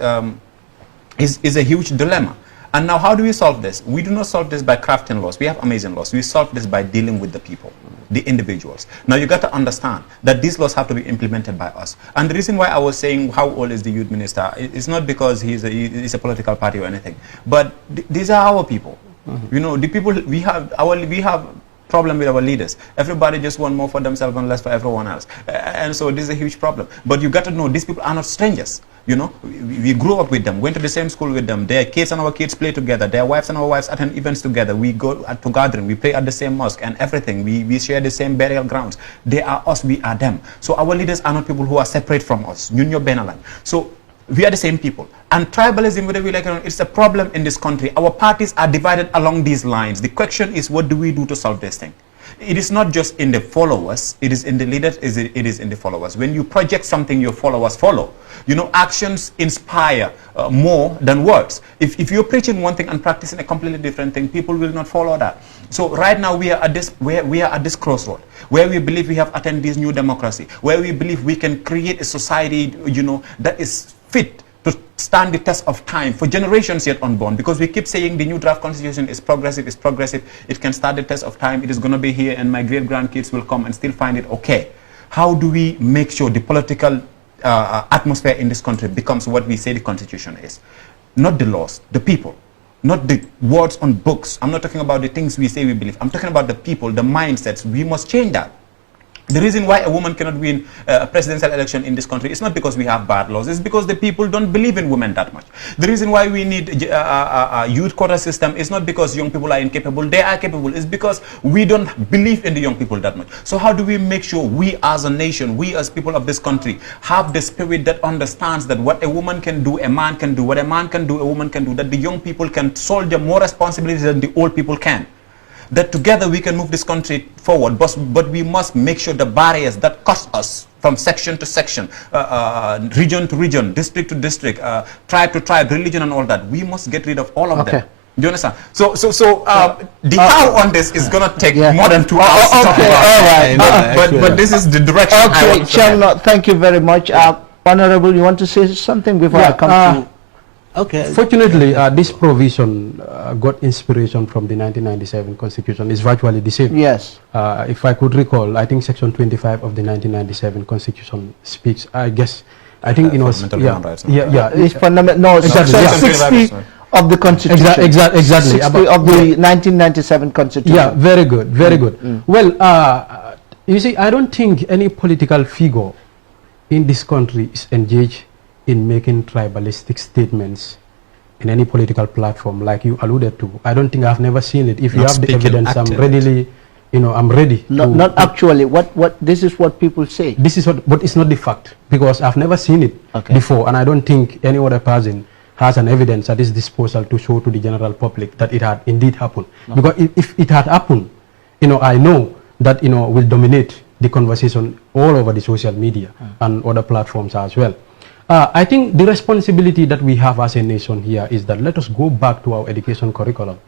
a huge dilemma. And now, how do we solve this? We do not solve this by crafting laws. We have amazing laws. We solve this by dealing with the people, the individuals. Now, you got to understand that these laws have to be implemented by us. And the reason why I was saying how old is the youth minister, it's not because he's a political party or anything, but these are our people. You know, the people we have problem with our leaders. Everybody just want more for themselves and less for everyone else. And so this is a huge problem. But you got to know these people are not strangers. You know, we grew up with them, went to the same school with them. Their kids and our kids play together. Their wives and our wives attend events together. We go to gathering. We pray at the same mosque and everything. We share the same burial grounds. They are us, we are them. So our leaders are not people who are separate from us. So we are the same people. And tribalism, whether we like it or not, it's a problem in this country. Our parties are divided along these lines. The question is, what do we do to solve this thing? It is not just in the followers, it is in the leaders, it is in the followers. When you project something, your followers follow. You know, actions inspire more than words. If you're preaching one thing and practicing a completely different thing, people will not follow that. So right now we are at this crossroad, where we believe we have attained this new democracy, where we believe we can create a society, you know, that is fit to stand the test of time for generations yet unborn, because we keep saying the new draft constitution is progressive, it can stand the test of time, it is going to be here, and my great-grandkids will come and still find it okay. How do we make sure the political atmosphere in this country becomes what we say the constitution is? Not the laws, the people. Not the words on books. I'm not talking about the things we say we believe. I'm talking about the people, the mindsets. We must change that. The reason why a woman cannot win a presidential election in this country is not because we have bad laws. It's because the people don't believe in women that much. The reason why we need a youth quota system is not because young people are incapable. They are capable. It's because we don't believe in the young people that much. So how do we make sure we as a nation, we as people of this country, have the spirit that understands that what a woman can do, a man can do. What a man can do, a woman can do. That the young people can soldier more responsibilities than the old people can. That together we can move this country forward, but we must make sure the barriers that cost us from section to section, region to region, district to district, tribe to tribe, religion and all that, we must get rid of all of them. Do you understand? So the how on this is going to take more than 2 hours. Okay, all right. But this is the direction I want to Charlotte, thank you very much. Honorable, you want to say something before I come to... Okay. Fortunately, this provision got inspiration from the 1997 Constitution. It's virtually the same. Yes. If I could recall, I think Section 25 of the 1997 Constitution speaks. I think you know. It's fundamental. No, exactly. Section 60 of the Constitution. Exactly. 60 of the 1997 Constitution. Yeah. Very good. Very good. Well, you see, I don't think any political figure in this country is engaged in making tribalistic statements in any political platform like you alluded to. I don't think I've never seen it. If you have the evidence, I'm readily, I'm ready. Not actually. What this is what people say. This is what, but it's not the fact, because I've never seen it before, and I don't think any other person has an evidence at his disposal to show to the general public that it had indeed happened. Because if it had happened, I know that will dominate the conversation all over the social media and other platforms as well. I think the responsibility that we have as a nation here is that let us go back to our education curriculum.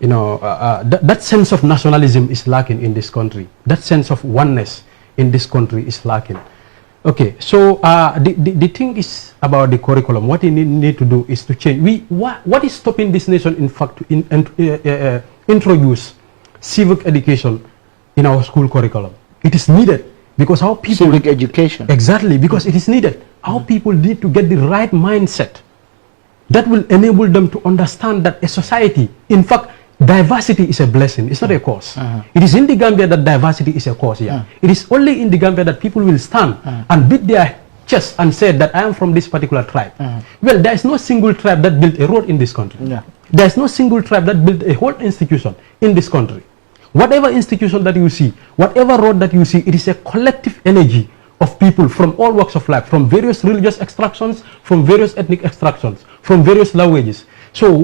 That sense of nationalism is lacking in this country. That sense of oneness in this country is lacking. Okay, so the thing is about the curriculum. What we need to do is to change. What is stopping this nation, in fact, to introduce civic education in our school curriculum? It is needed. Because our people... Civic education. Exactly, because it is needed. Our people need to get the right mindset that will enable them to understand that a society, in fact, diversity is a blessing. It's not a curse. It is in the Gambia that diversity is a curse. It is only in the Gambia that people will stand and beat their chest and say that I am from this particular tribe. Well, there is no single tribe that built a road in this country. There is no single tribe that built a whole institution in this country. Whatever institution that you see, whatever road that you see, it is a collective energy of people from all walks of life, from various religious extractions, from various ethnic extractions, from various languages. So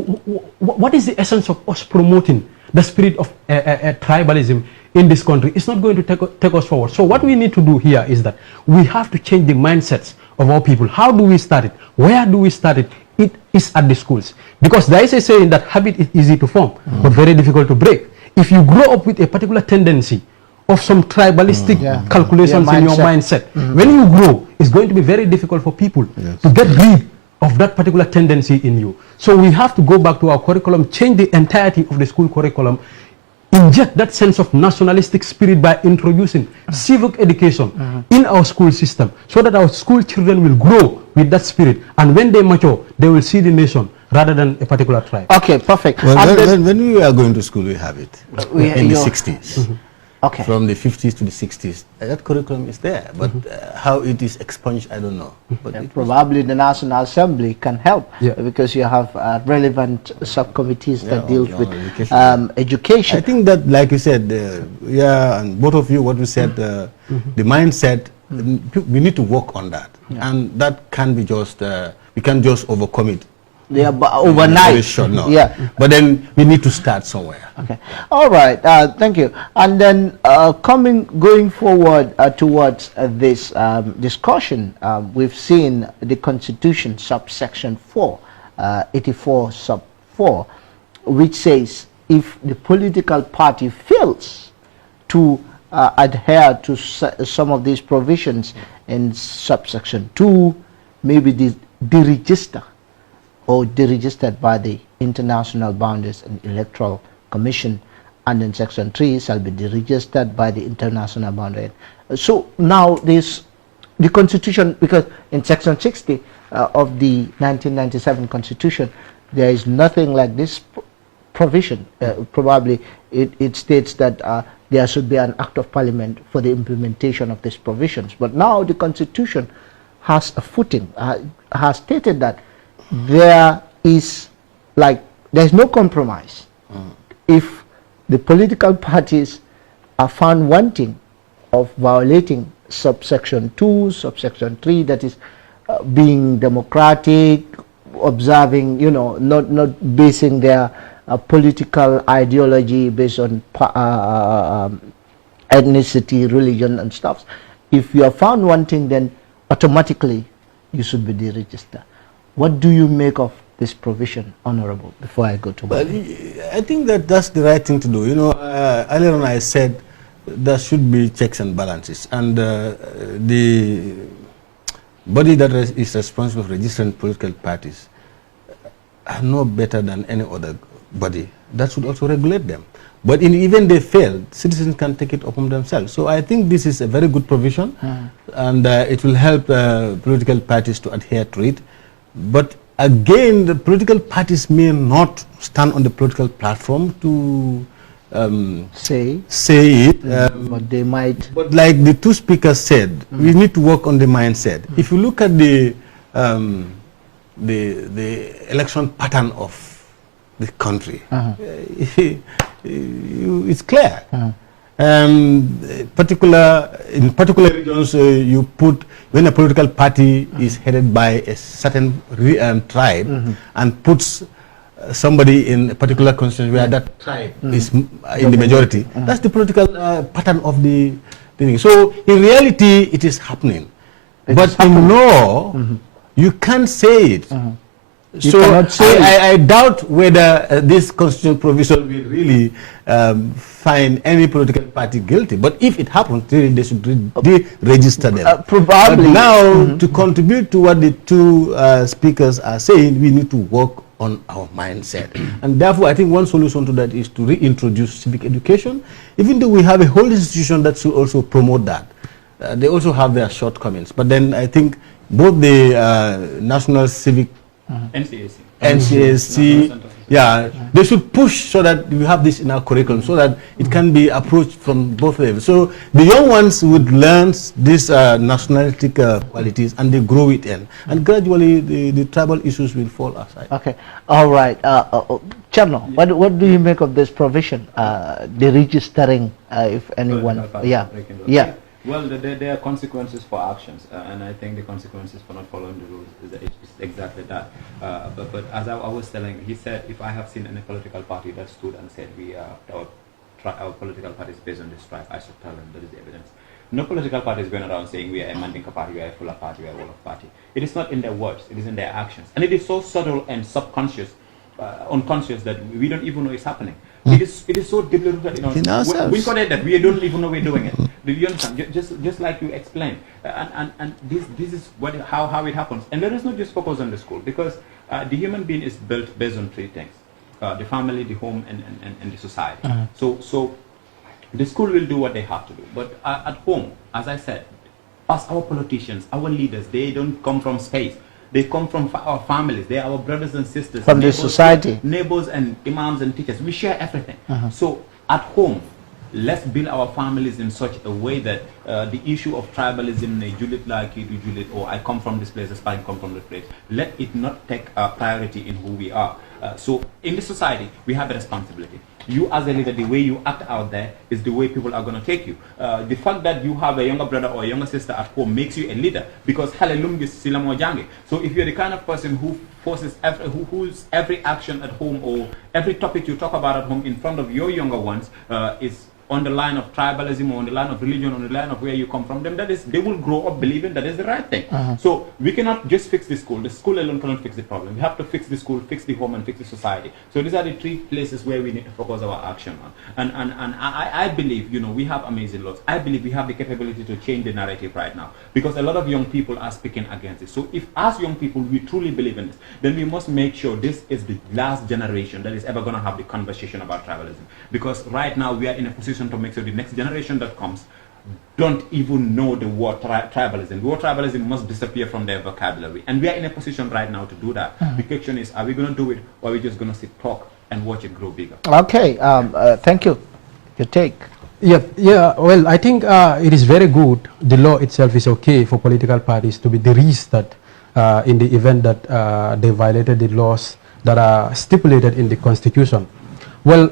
what is the essence of us promoting the spirit of tribalism in this country? It's not going to take us forward. So what we need to do here is that we have to change the mindsets of our people. How do we start it? Where do we start it? It is at the schools. Because there is a saying that habit is easy to form, but very difficult to break. If you grow up with a particular tendency of some tribalistic calculations in your mindset, when you grow, it's going to be very difficult for people to get rid of that particular tendency in you. So we have to go back to our curriculum, change the entirety of the school curriculum, inject that sense of nationalistic spirit by introducing civic education in our school system, so that our school children will grow with that spirit, and when they mature, they will see the nation rather than a particular tribe. Okay, perfect. Well, when we are going to school, we have it in the 60s. Okay. From the 50s to the 60s, that curriculum is there, but how it is expunged, I don't know. But probably the National Assembly can help, because you have relevant subcommittees that deal with education. I think that, like you said, and both of you, what you said, the mindset, we need to work on that, and that can be just, we can't just overcome it. But overnight. Sure, no. But then we need to start somewhere. Okay. All right. Thank you. And then going forward towards this discussion, we've seen the Constitution subsection 4, 84 sub 4, which says if the political party fails to adhere to some of these provisions in subsection 2, maybe deregister or deregistered by the International Boundaries and Electoral Commission, and then section 3 shall be deregistered by the International Boundary. So now this, the Constitution, because in section 60 of the 1997 Constitution, there is nothing like this provision. Probably it states that there should be an act of parliament for the implementation of these provisions. But now the Constitution has a footing, has stated that there is there's no compromise. If the political parties are found wanting of violating subsection 2, subsection 3, that is being democratic, observing, not basing their political ideology based on ethnicity, religion and stuff. If you are found wanting, then automatically you should be deregistered. What do you make of this provision, Honorable, before I go to Well, I think that that's the right thing to do. Earlier on I said there should be checks and balances, and the body that is responsible for registering political parties are no better than any other body. That should also regulate them. But in the event they fail, citizens can take it upon themselves. So I think this is a very good provision, and it will help political parties to adhere to it. But again, the political parties may not stand on the political platform to say it. But they might. But like the two speakers said, we need to work on the mindset. If you look at the election pattern of the country, it's clear. In particular regions, you put, when a political party is headed by a certain tribe and puts somebody in a particular constituency where that tribe is in the majority, that's the political pattern of the thing. So in reality, it is happening. But in law, you can't say it. So I doubt whether this constitutional provision will really find any political party guilty. But if it happens, they should register them. Probably. But now, to contribute to what the two speakers are saying, we need to work on our mindset. And therefore, I think one solution to that is to reintroduce civic education, even though we have a whole institution that should also promote that. They also have their shortcomings. But then I think both the National Civic NCSC. Yeah, they should push so that we have this in our curriculum, so that it can be approached from both levels. So the young ones would learn these nationalistic qualities, and they grow it in, and gradually the tribal issues will fall aside. Okay, all right. Cherno, what do you make of this provision, the registering, if anyone? Yeah. Well, there are consequences for actions, and I think the consequences for not following the rules is exactly that. But as I was telling, he said, if I have seen any political party that stood and said our political party is based on this tribe, I should tell them that is the evidence. No political party is going around saying we are a Mandinka party, we are a Fula party, we are a Wolof party. It is not in their words, it is in their actions. And it is so subtle and subconscious, unconscious, that we don't even know it's happening. It is so deeply rooted in ourselves. We call it that we don't even know we're doing it. Do you understand? Just like you explained, and this is how it happens. And let us not just focus on the school, because the human being is built based on three things: the family, the home, and the society. So the school will do what they have to do, but at home, as I said, us, our politicians, our leaders, they don't come from space. They come from our families. They are our brothers and sisters. From the society. Neighbors and imams and teachers. We share everything. So at home, let's build our families in such a way that the issue of tribalism, or I come from this place, I come from this place, let it not take priority in who we are. So in the society, we have a responsibility. You as a leader, the way you act out there is the way people are going to take you. The fact that you have a younger brother or a younger sister at home makes you a leader, because so if you're the kind of person who forces whose every action at home or every topic you talk about at home in front of your younger ones is on the line of tribalism or on the line of religion, on the line of where you come from, then they will grow up believing that is the right thing. So we cannot just fix the school. The school alone cannot fix the problem. We have to fix the school, fix the home, and fix the society. So these are the three places where we need to focus our action on. And I believe, we have amazing laws. I believe we have the capability to change the narrative right now, because a lot of young people are speaking against it. So if as young people we truly believe in this, then we must make sure this is the last generation that is ever going to have the conversation about tribalism. Because right now we are in a position to make sure the next generation that comes don't even know the word tribalism. The word tribalism must disappear from their vocabulary. And we are in a position right now to do that. The question is, are we going to do it, or are we just going to sit, talk, and watch it grow bigger? Okay, thank you. Your take. Yeah. Well, I think it is very good. The law itself is okay for political parties to be de-registered in the event that they violated the laws that are stipulated in the Constitution. Well,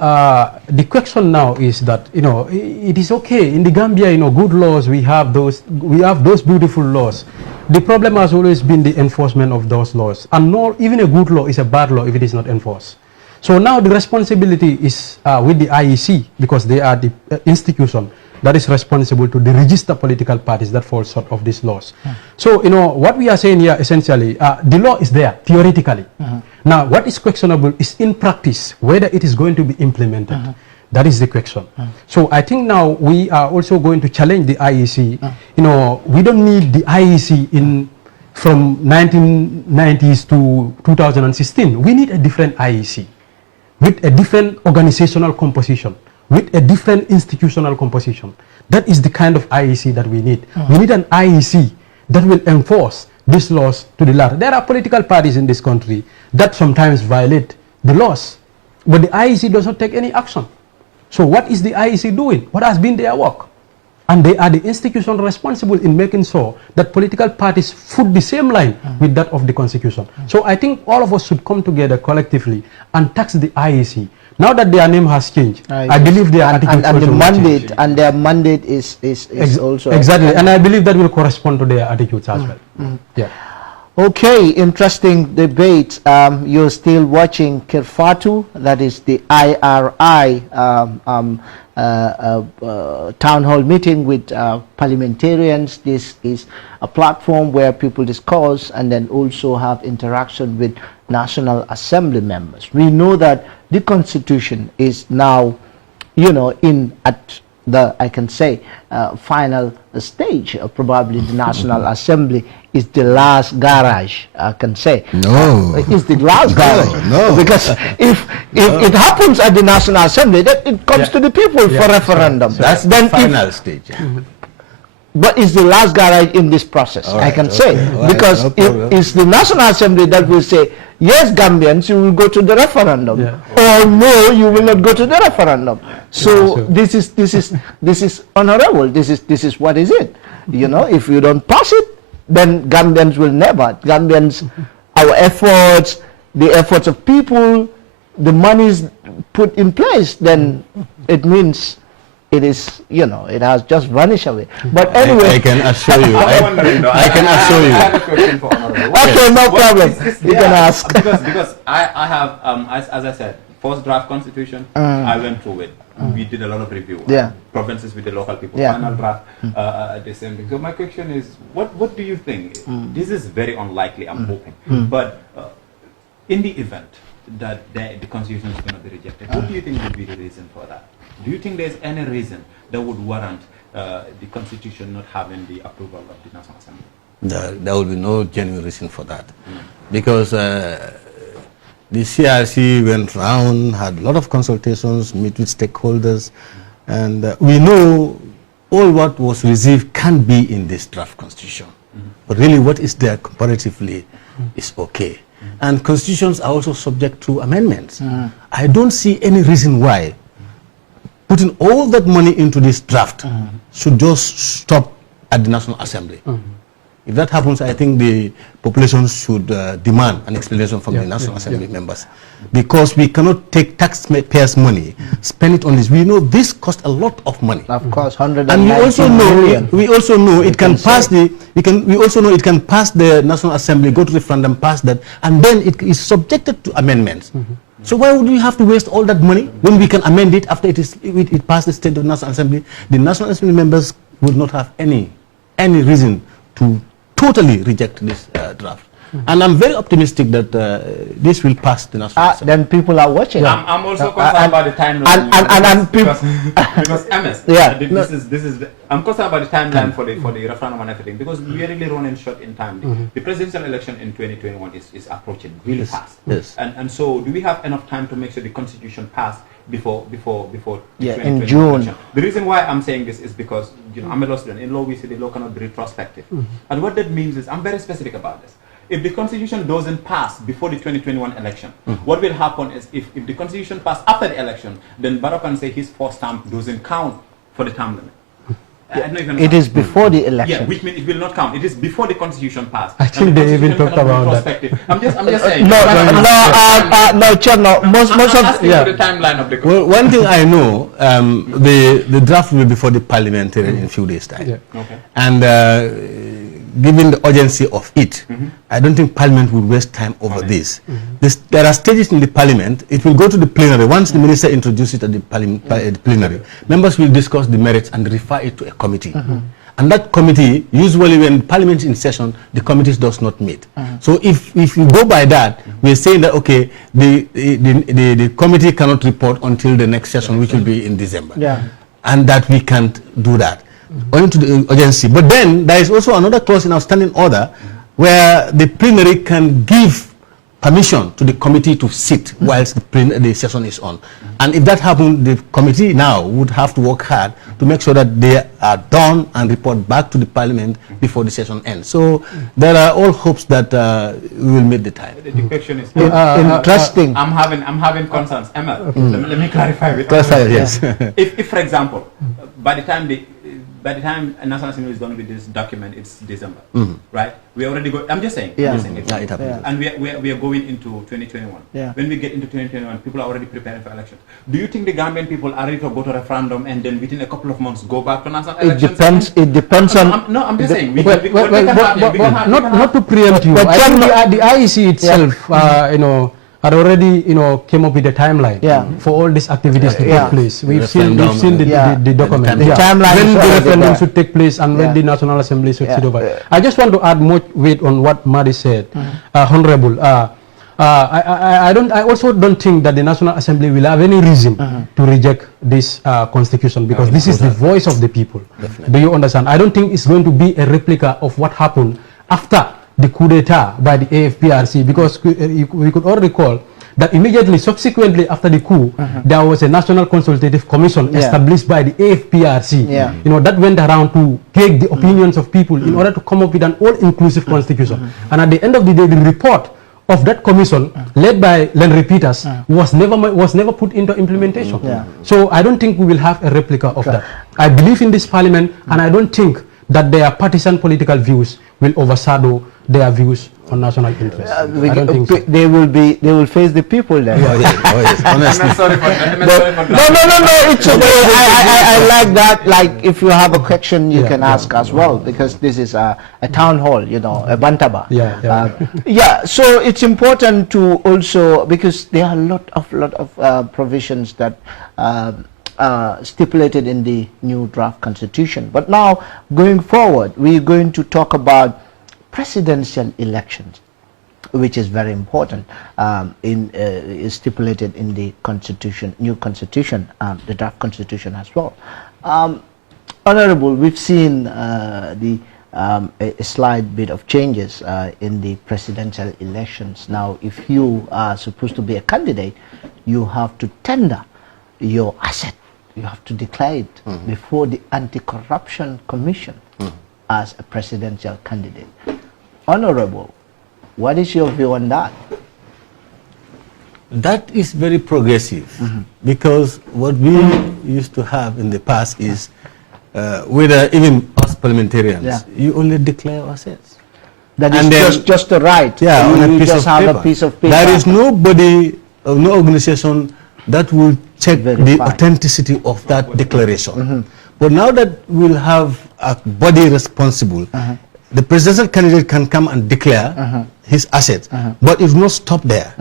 the question now is that, it is okay in the Gambia, good laws, we have those beautiful laws. The problem has always been the enforcement of those laws, and even a good law is a bad law if it is not enforced. So now the responsibility is with the IEC, because they are the institution that is responsible to register political parties that fall short of these laws. So, what we are saying here essentially, the law is there theoretically. Now, what is questionable is in practice, whether it is going to be implemented. That is the question. So I think now we are also going to challenge the IEC. We don't need the IEC from 1990s to 2016. We need a different IEC with a different organizational composition, with a different institutional composition. That is the kind of IEC that we need. We need an IEC that will enforce these laws to the letter. There are political parties in this country that sometimes violate the laws, but the IEC does not take any action. So what is the IEC doing? What has been their work? And they are the institution responsible in making sure that political parties foot the same line with that of the Constitution. So I think all of us should come together collectively and tax the IEC. Now that their name has changed, I believe their attitude and the mandate and their mandate is also exactly, and I believe that will correspond to their attitudes as well. Yeah. Okay, interesting debate. You're still watching Kerr Fatou, that is the IRI town hall meeting with parliamentarians. This is a platform where people discuss and then also have interaction with National Assembly members. We know that the Constitution is now, at the, I can say, final stage. Probably the National Assembly is the last garage, I can say. No. It's the last garage. No. Because if it happens at the National Assembly, then it comes to the people for referendum. That's the final stage. But it's the last garage in this process, I can say. Right, because no problem. it's the National Assembly that will say, yes, Gambians, you will go to the referendum, Yeah. or no, you will not go to the referendum. So this is honorable. This is what is it. You know, if you don't pass it, then Gambians will never. Gambians, our efforts, the efforts of people, the monies put in place, then it means it is, you know, it has just vanished away. But anyway, I can assure you. I can assure you. I have a question for Honorable. okay, no problem. You can ask. Because I have, as I said, first draft constitution, I went through it. We did a lot of review. Yeah. Provinces with the local people. Yeah. Final draft, the same thing. So my question is, what do you think? This is very unlikely, I'm hoping. But in the event that the constitution is going to be rejected, what do you think would be the reason for that? Do you think there's any reason that would warrant the constitution not having the approval of the National Assembly? There will be no genuine reason for that. Because the CRC went round, had a lot of consultations, meet with stakeholders, and we know all what was received can be in this draft constitution. But really what is there comparatively is okay. And constitutions are also subject to amendments. I don't see any reason why putting all that money into this draft should just stop at the National Assembly. If that happens, I think the population should demand an explanation from the National Assembly members, because we cannot take taxpayers' money, spend it on this. We know this costs a lot of money. Of course, 100 and we also know it can pass the. We also know it can pass the National Assembly, go to referendum, pass that, and then it is subjected to amendments. So why would we have to waste all that money when we can amend it after it passed the state of the National Assembly? The National Assembly members would not have any reason to totally reject this draft. And I'm very optimistic that this will pass the National Assembly. Then people are watching. I'm also concerned about the timeline. Because MS, I'm concerned about the timeline for the referendum and everything, because we are really running short in time. The presidential election in 2021 is approaching really fast. Yes. And so, do we have enough time to make sure the constitution passed before the 2021 in June. election? The reason why I'm saying this is because, you know, I'm a law student. In law, we say the law cannot be retrospective. And what that means is, I'm very specific about this. If the constitution doesn't pass before the 2021 election, what will happen is, if the constitution passed after the election, then Barrow can say his first term doesn't count for the term limit. It is before the election. Yeah, which means it will not count. It is before the constitution passed. I think they even talked about that. I'm just saying. No, Chair, no. Most of the timeline of the. Well, one thing I know, the draft will be before the parliamentary in a few days' time. Yeah. Okay. And given the urgency of it, I don't think Parliament would waste time over this. There are stages in the Parliament. It will go to the plenary. Once the minister introduces it at the plenary, members will discuss the merits and refer it to a committee. And that committee, usually when Parliament is in session, the committees does not meet. So if you go by that, we're saying that, okay, the committee cannot report until the next session, which will be in December. Yeah. And that we can't do that, owing to the urgency. But then there is also another clause in our standing order where the plenary can give permission to the committee to sit whilst the session is on. And if that happens, the committee now would have to work hard to make sure that they are done and report back to the Parliament before the session ends. So there are all hopes that we will meet the time. The question is interesting. I'm having concerns. Emma, let me clarify with Yes. If, for example, by the time a National Assembly is done with this document, it's December, right? We already go. I'm just saying. Yeah. It happens. And we are going into 2021. Yeah. When we get into 2021, people are already preparing for elections. Do you think the Gambian people are ready to go to referendum and then within a couple of months go back to national elections? It depends on. I'm just saying. Not to preempt you. I think the IEC itself, had already, came up with a timeline for all these activities to take place. We've seen the document. The timeline when the referendum should take place and when the National Assembly should sit over. I just want to add much weight on what Madi said, Honorable. I also don't think that the National Assembly will have any reason to reject this constitution, because this is the voice of the people. Definitely. Do you understand? I don't think it's going to be a replica of what happened after the coup d'etat by the AFPRC, because we could all recall that immediately subsequently after the coup, there was a National Consultative Commission established by the AFPRC, that went around to take the opinions of people in order to come up with an all-inclusive constitution. And at the end of the day, the report of that commission led by land repeaters was never put into implementation. So I don't think we will have a replica of that. I believe in this parliament, and I don't think that their partisan political views will overshadow their views on national interest. I don't think so. They will face the people then. Honestly. No, it's okay. I like that. Like, if you have a question, you can ask as well, because this is a town hall, you know, a bantaba. So it's important to also, because there are a lot of provisions that stipulated in the new draft constitution. But now, going forward, we're going to talk about presidential elections, which is very important, is stipulated in the constitution, new constitution, the draft constitution as well. Honorable, we've seen a slight bit of changes in the presidential elections. Now, if you are supposed to be a candidate, you have to tender your asset. You have to declare it before the Anti-Corruption Commission as a presidential candidate. Honorable, what is your view on that? That is very progressive, because what we used to have in the past is, whether even us parliamentarians, you only declare assets. That is just a right. On a you piece just of have paper. a piece of paper. There is nobody, no organization that will check the authenticity of that declaration. But now that we'll have a body responsible, the presidential candidate can come and declare his assets, but it will not stop there.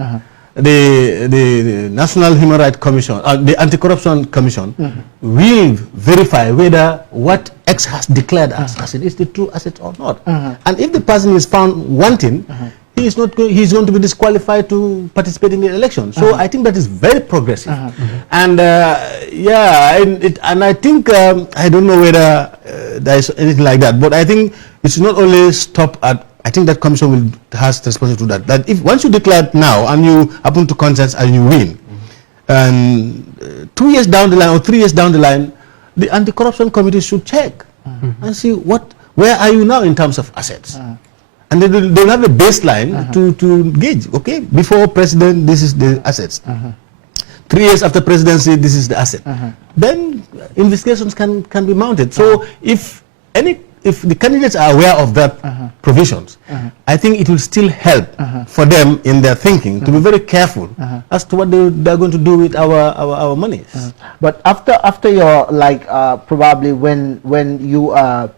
The National Human Rights Commission, the Anti-Corruption Commission, will verify whether what X has declared as asset is the true asset or not. And if the person is found wanting, he's going to be disqualified to participate in the election. So I think that is very progressive. And and I think I don't know whether there is anything like that, but I think it should not only stop at. I think that commission has the responsibility to that. That if once you declare now and you happen to contest and you win, and 2 years down the line or 3 years down the line, the anti-corruption committee should check and see where are you now in terms of assets. And they will have a baseline to gauge, okay, before president, this is the assets. 3 years after presidency, this is the asset. Then investigations can be mounted. So if the candidates are aware of that provisions, I think it will still help for them in their thinking to be very careful as to what they're going to do with our monies. But after your probably when you are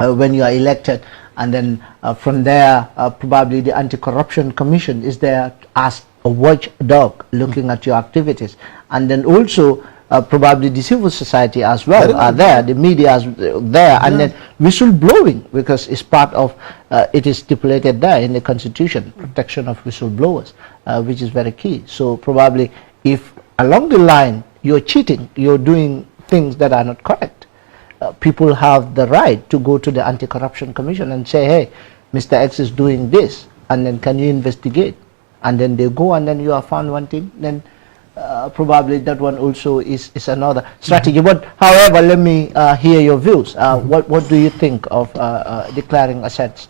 elected, and then from there, probably the Anti-Corruption Commission is there as a watchdog looking at your activities. And then also, probably the civil society as well are there, the media is there, and then whistleblowing, because it's part of, it is stipulated there in the Constitution, protection of whistleblowers, which is very key. So probably if along the line you're cheating, you're doing things that are not correct, people have the right to go to the Anti-Corruption Commission and say, hey, Mr. X is doing this, and then can you investigate? And then they go, and then you are found wanting, then probably that one also is another strategy. But however, let me hear your views. What do you think of declaring assets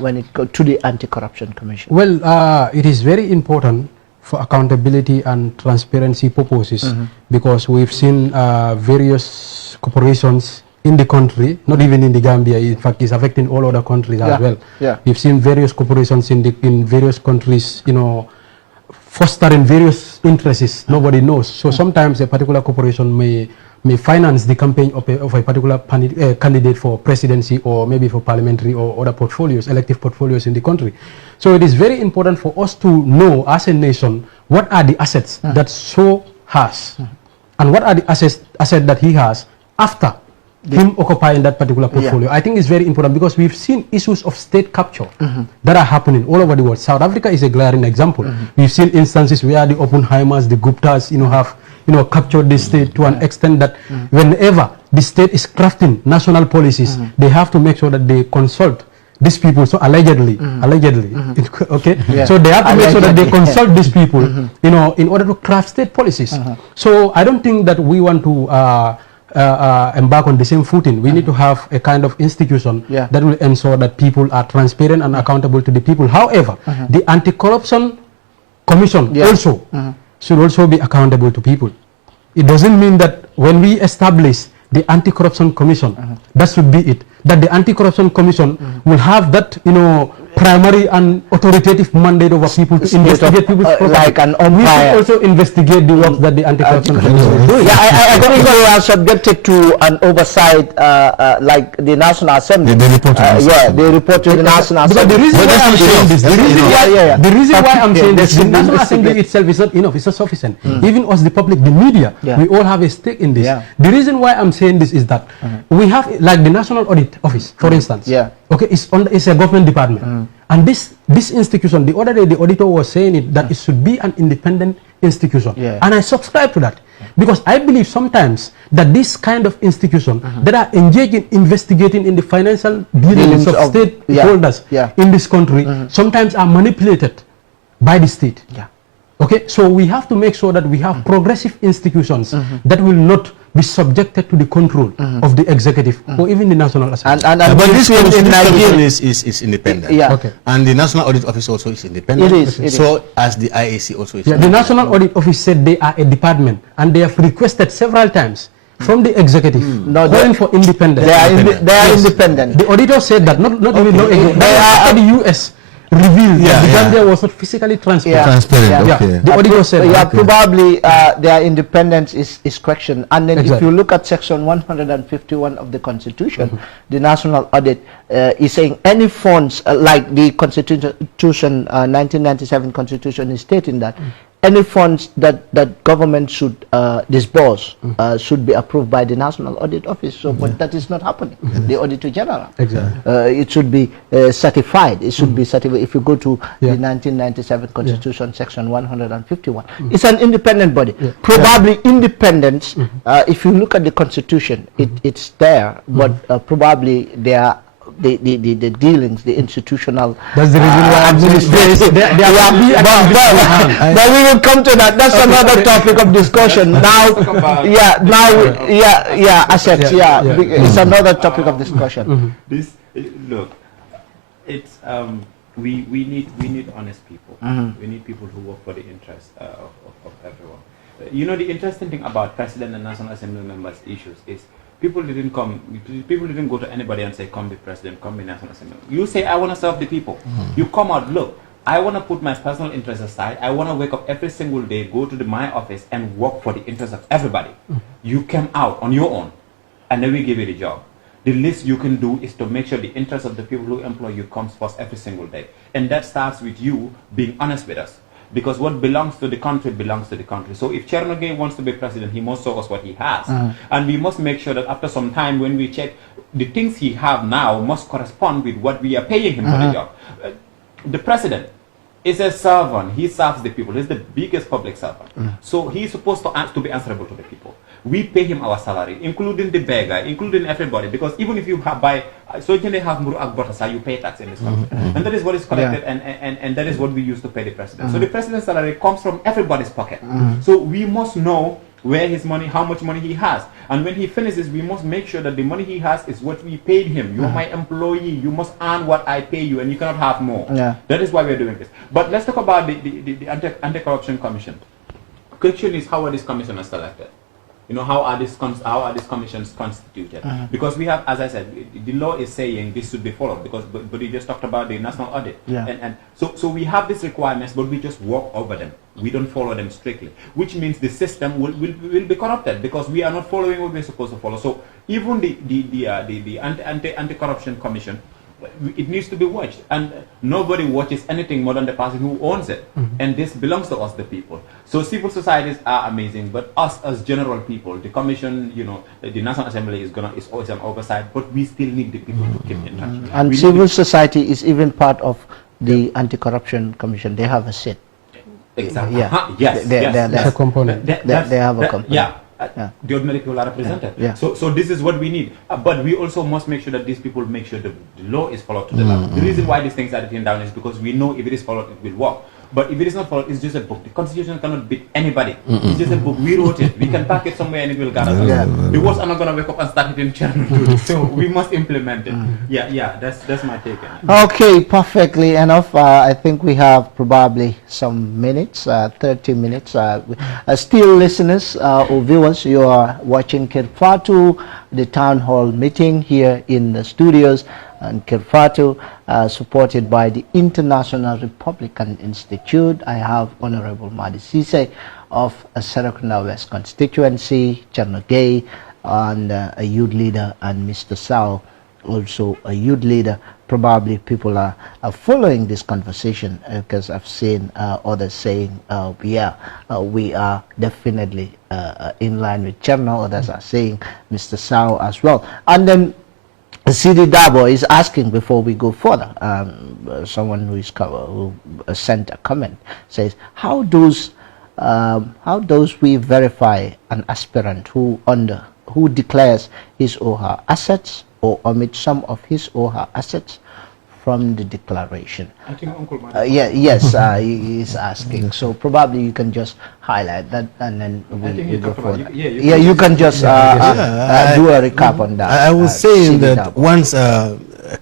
when it goes to the Anti-Corruption Commission? Well, it is very important for accountability and transparency purposes, because we've seen various corporations in the country, not even in the Gambia, in fact it's affecting all other countries as well. We've seen various corporations in various countries, you know, fostering various interests nobody knows. So sometimes a particular corporation may finance the campaign of a particular candidate for presidency, or maybe for parliamentary or other portfolios, elective portfolios in the country. So it is very important for us to know as a nation what are the assets that so has, and what are the assets that he has after him occupying that particular portfolio. I think it's very important, because we've seen issues of state capture that are happening all over the world. South Africa is a glaring example. We've seen instances where the Oppenheimers, the Guptas, have captured the state to an extent that whenever the state is crafting national policies, they have to make sure that they consult these people. So allegedly, okay. So they have to make sure that they consult these people, in order to craft state policies. So I don't think that we want to embark on the same footing. We need to have a kind of institution that will ensure that people are transparent and accountable to the people. However, the Anti-Corruption Commission also should also be accountable to people. It doesn't mean that when we establish the Anti-Corruption Commission, that should be it. That the Anti-Corruption Commission will have that, primary and authoritative mandate over people to investigate people's property. Like an umpire. We should also investigate the work that the Anti-Corruption Commission is doing. Yeah, I think we are subjected to an oversight, like the National Assembly. They report to they report to the National Assembly. The reason why I'm saying this, the reason why I'm saying this, the National Assembly itself is not enough, it's not sufficient. Even us, the public, the media, we all have a stake in this. The reason why I'm saying this is that we have, like the National Audit Office, for instance. Okay, it's a government department. And this institution, the other day the auditor was saying it, that it should be an independent institution. And I subscribe to that. Because I believe sometimes that this kind of institution that are engaged in investigating in the financial dealings of stakeholders in this country sometimes are manipulated by the state. Okay, so we have to make sure that we have progressive institutions that will not be subjected to the control of the executive or even the National Assembly. But this commission is independent. Okay. And the National Audit Office also is independent. It is. So as the IAC also is The independent. National Audit Office said they are a department and they have requested several times from the executive calling for independence. They are independent. The auditor said that, not even after the US revealed that the Gambia was not physically transparent. The auditor said probably their independence is questioned. And then if you look at section 151 of the Constitution, the National Audit is saying any funds, like the Constitution, 1997 Constitution is stating that any funds that government should disburse should be approved by the National Audit Office. So, but that is not happening. The Auditor General. It should be certified. It should be certified. If you go to the 1997 Constitution, section 151, it's an independent body. Probably independence. If you look at the Constitution, it's there, but probably there are the dealings, the institutional. That's the reason why I'm but we will come to that. That's another topic of discussion. Now, assets. It's another topic of discussion. Look, it's we need honest people. We need people who work for the interest of everyone. The interesting thing about President and National Assembly members' issues is people didn't go to anybody and say, come be president, come be National Assembly. You say, I want to serve the people. You come out, look, I want to put my personal interests aside. I want to wake up every single day, go to my office and work for the interests of everybody. You came out on your own and then we give you the job. The least you can do is to make sure the interests of the people who employ you comes first every single day. And that starts with you being honest with us. Because what belongs to the country belongs to the country. So if Chernobyl wants to be president, he must show us what he has. And we must make sure that after some time when we check, the things he have now must correspond with what we are paying him for the job. The president is a servant. He serves the people. He's the biggest public servant. So he's supposed to be answerable to the people. We pay him our salary, including the beggar, including everybody. Because even if you have you pay tax in this country. And that is what is collected and that is what we use to pay the president. So the president's salary comes from everybody's pocket. So we must know where his money, how much money he has. And when he finishes, we must make sure that the money he has is what we paid him. You're my employee. You must earn what I pay you and you cannot have more. That is why we're doing this. But let's talk about the Anti-Corruption Commission. The question is, how are these commissioners selected? How are these commissions constituted? Because we have, as I said, the law is saying this should be followed. But you just talked about the national audit, and so we have these requirements, but we just walk over them. We don't follow them strictly, which means the system will be corrupted because we are not following what we're supposed to follow. So even the Anti-Corruption Commission, it needs to be watched, and nobody watches anything more than the person who owns it, and this belongs to us, the people. So civil societies are amazing, but us as general people, the commission, the National Assembly is always an oversight, but we still need the people to keep in touch. And civil society is even part of the Anti-Corruption Commission. They have a seat. Exactly. Yes. That's a component. They have a component. The ordinary people are represented. So this is what we need. But we also must make sure that these people make sure the law is followed to the law. The reason why these things are written down is because we know if it is followed, it will work. But if it is not followed, it's just a book. The Constitution cannot beat anybody. It's just a book. We wrote it. We can pack it somewhere and it will gather us. The words are not going to wake up and start hitting children. So we must implement it. Yeah, that's my take on it. Okay, perfectly enough. I think we have probably some minutes, 30 minutes. Still, listeners or viewers, you are watching Kerr Fatou, the town hall meeting here in the studios, and Kerr Fatou, supported by the International Republican Institute. I have Honorable Madi of Serekunda West Constituency, Chernobyl, and a youth leader, and Mr. Sao, also a youth leader. Probably people are following this conversation because I've seen others saying, we are definitely in line with Cherno. Others are saying Mr. Sao as well. And then CD Dabo is asking, before we go further, someone who sent a comment says, how does we verify an aspirant who declares his or her assets or omit some of his or her assets from the declaration? I think Uncle Madi. Yes, he is asking. So probably you can just highlight that, and then we go further. You can just do a recap on that. I was saying that once a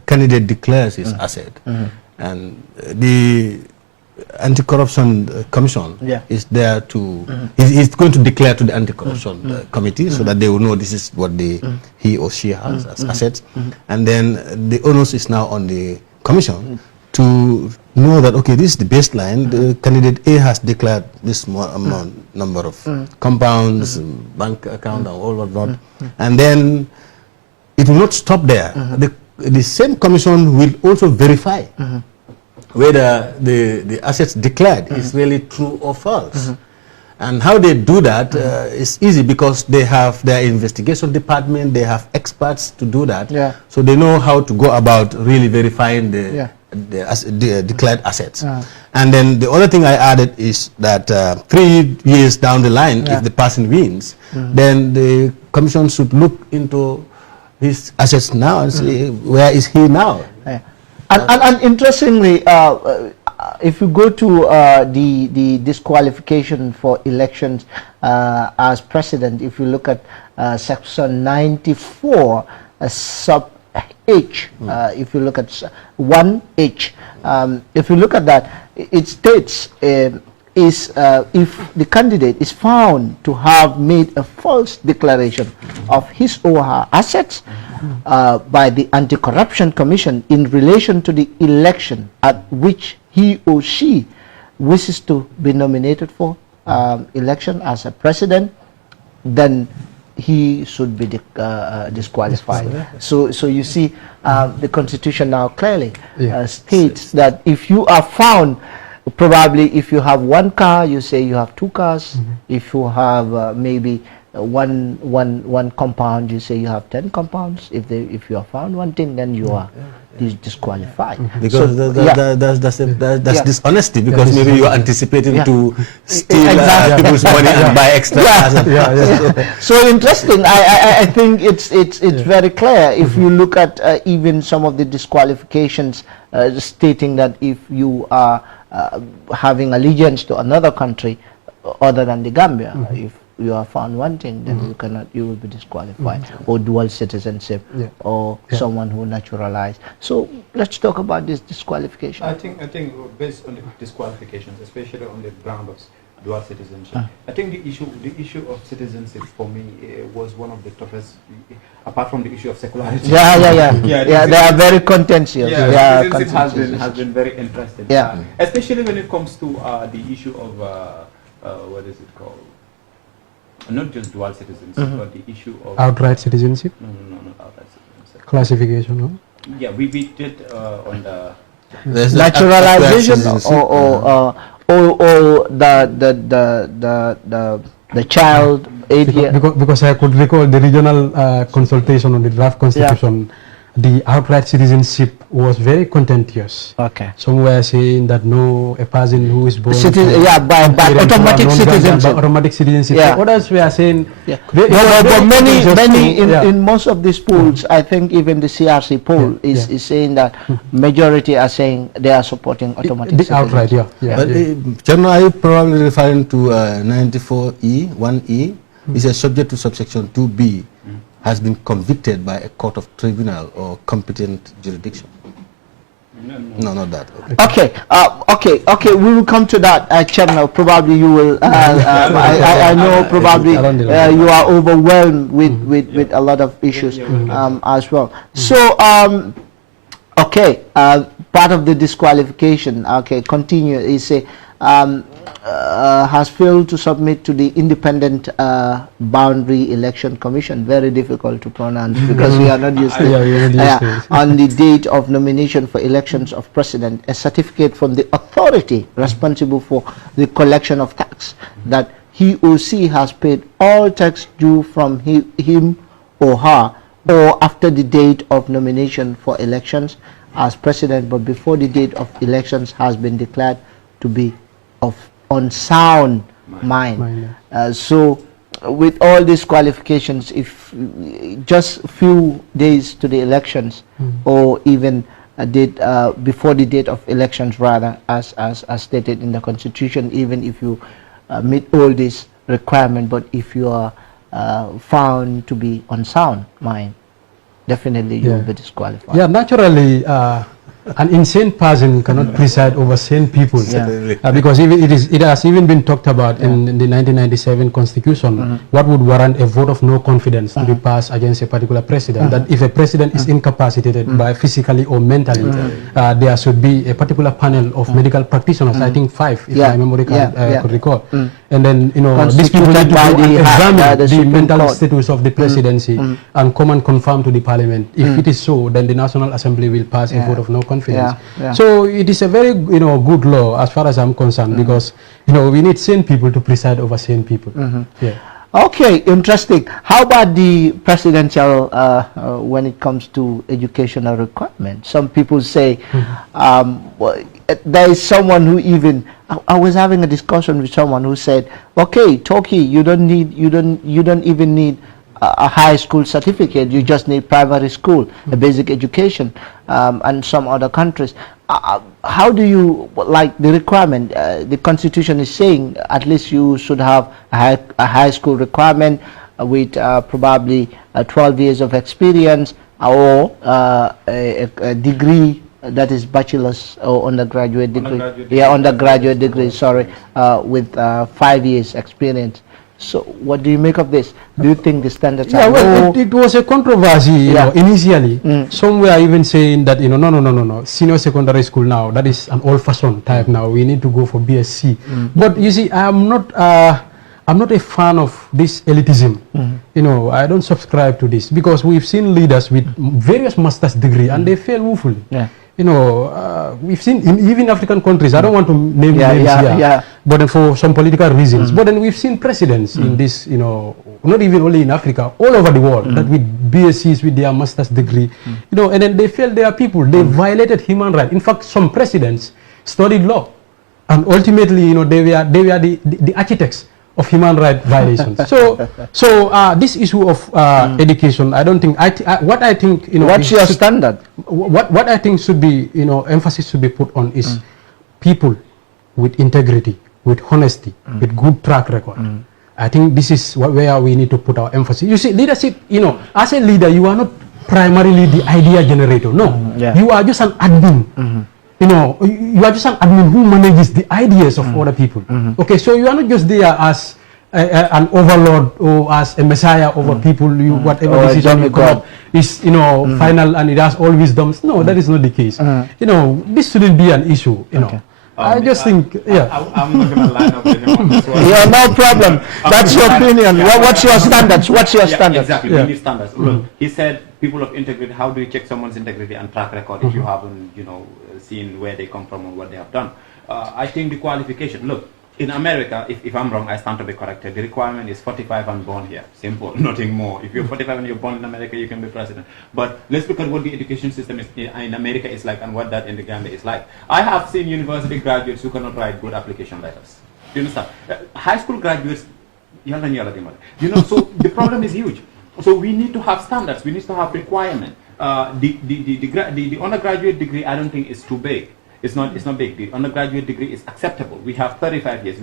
candidate declares his asset, and the Anti-Corruption Commission is there to, he's going to declare to the Anti-Corruption Committee so that they will know this is what he or she has as assets. And then the onus is now on the Commission to know that, okay, this is the baseline. The candidate A has declared this number of compounds, bank account, and all of that. And then it will not stop there. The same Commission will also verify whether the assets declared is really true or false. And how they do that is easy, because they have their investigation department, they have experts to do that. So they know how to go about really verifying the declared assets. And then the other thing I added is that 3 years down the line, if the person wins, then the Commission should look into his assets now and see where is he now. And interestingly, if you go to the disqualification for elections as president, if you look at section 94 sub H, if you look at 1H, if you look at that, it states if the candidate is found to have made a false declaration of his or her assets by the Anti-Corruption Commission in relation to the election at which he or she wishes to be nominated for election as a president, then he should be disqualified. So you see, the Constitution now clearly states that if you are found, probably if you have one car, you say you have two cars. If you have maybe one compound, you say you have 10 compounds. If you are found one thing, then you are disqualified. Because that's dishonesty, because maybe you are anticipating to steal people's money and buy extra cars. So interesting. I think it's very clear. If you look at even some of the disqualifications stating that if you are having allegiance to another country other than the Gambia, if you are found wanting, then you will be disqualified, or dual citizenship, or someone who naturalized. So let's talk about this disqualification. I think based on the disqualifications, especially on the ground of dual citizenship, I think the issue of citizenship for me was one of the toughest, apart from the issue of secularity. They are very contentious. Citizenship has been very interesting. Especially when it comes to the issue of what is it called? Not just dual citizenship, but the issue of outright citizenship. No, not outright citizenship. Classification, no? Yeah, we did on the naturalization or the child aid here. Because I could recall the regional consultation on the draft constitution the outright citizenship was very contentious. Okay. Some were saying that no, a person who is born by automatic citizenship. By automatic citizenship. Yeah. Others were saying, but many in most of these polls, I think even the CRC poll is saying that majority are saying they are supporting automatic citizenship. Outright, But Chairman, are you probably referring to 94E, 1E? Is a subject to subsection 2B has been convicted by a court of tribunal or competent jurisdiction? No, not that. Okay. We will come to that, Chairman. Probably you will. I know probably you are overwhelmed with a lot of issues as well. So, okay, part of the disqualification. Okay, continue. Is a has failed to submit to the Independent Boundary Election Commission. Very difficult to pronounce because we are not used to it. On the date of nomination for elections of president, a certificate from the authority responsible for the collection of tax that he or she has paid all tax due from him or her or after the date of nomination for elections as president, but before the date of elections has been declared to be of unsound mind. So with all these qualifications, if just a few days to the elections or even before the date of elections rather, as stated in the Constitution, even if you meet all these requirements, but if you are found to be unsound mind, definitely you will be disqualified. Yeah, naturally an insane person cannot preside over sane people, because it has even been talked about in the 1997 Constitution. What would warrant a vote of no confidence to be passed against a particular president? That if a president is incapacitated by physically or mentally, there should be a particular panel of medical practitioners. I think 5, if my memory could recall. And then these people need to examine the mental status of the presidency and come and confirm to the parliament. If it is so, then the National Assembly will pass a vote of no confidence. So it is a very good law as far as I'm concerned, because we need sane people to preside over sane people. Okay, interesting. How about the presidential when it comes to educational requirements? Some people say there is someone who even I was having a discussion with someone who said, okay, Turkey, you don't even need a high school certificate, you just need primary school, a basic education, and some other countries. How do you like the requirement? The Constitution is saying at least you should have a high school requirement with probably 12 years of experience or a degree that is bachelor's or undergraduate degree. Undergraduate degree, sorry, with 5 years experience. So what do you make of this? Do you think the standards are low? Well, it was a controversy initially. Some were even saying that no, senior secondary school now, that is an old-fashioned type now, we need to go for BSc. But you see, I'm not a fan of this elitism. I don't subscribe to this, because we've seen leaders with various master's degree and they fail woefully. We've seen in even African countries, I don't want to name names here, but then for some political reasons, but then we've seen presidents in this, not even only in Africa, all over the world, that with BScs, with their master's degree, and then they failed their people, they violated human rights. In fact, some presidents studied law, and ultimately, they were the architects of human rights violations. So this issue of education, I don't think. What I think, what's your standard? What I think should be, emphasis should be put on is people with integrity, with honesty, with good track record. I think this is where we need to put our emphasis. You see, leadership, as a leader, you are not primarily the idea generator. No, you are just an admin. You are just an admin who manages the ideas of other people. Okay, so you are not just there as an overlord or as a messiah over people. Whatever decision you come up is, final and it has all wisdoms. No, that is not the case. This shouldn't be an issue. I just think, I'm not going to line up with him on this one. Yeah, no problem. That's your opinion. What's your standards? What's your standards? Exactly, we need standards. Look, he said people of integrity, how do you check someone's integrity and track record if you haven't, seen where they come from and what they have done? I think the qualification, look, In America, if I'm wrong, I stand to be corrected. The requirement is 45 and born here. Simple, nothing more. If you're 45 and you're born in America, you can be president. But let's look at what the education system is in America is like and what that in the Gambia is like. I have seen university graduates who cannot write good application letters. Do you understand? High school graduates, you know, so the problem is huge. So we need to have standards. We need to have requirement. The undergraduate degree, I don't think is too big. It's not big. The undergraduate degree is acceptable. We have 35 years.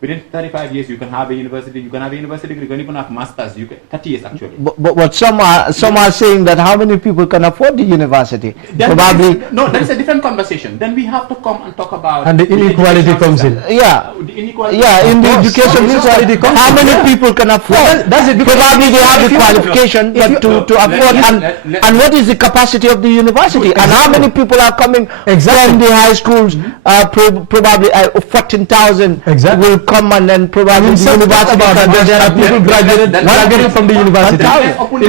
Within 35 years, you can have a university. You can have a university degree. You can even have masters. 30 years actually. But some are saying that how many people can afford the university? Probably. That is a different conversation. Then we have to come and talk about. And the inequality comes in. Yeah. The inequality. Yeah. In the education inequality comes in. How many people can afford? That's it. Probably they have the qualification, but to afford. And what is the capacity of the university? And how many people are coming? From the high schools, probably 14,000 will come and then probably the university. There are people graduated from the university. Let's open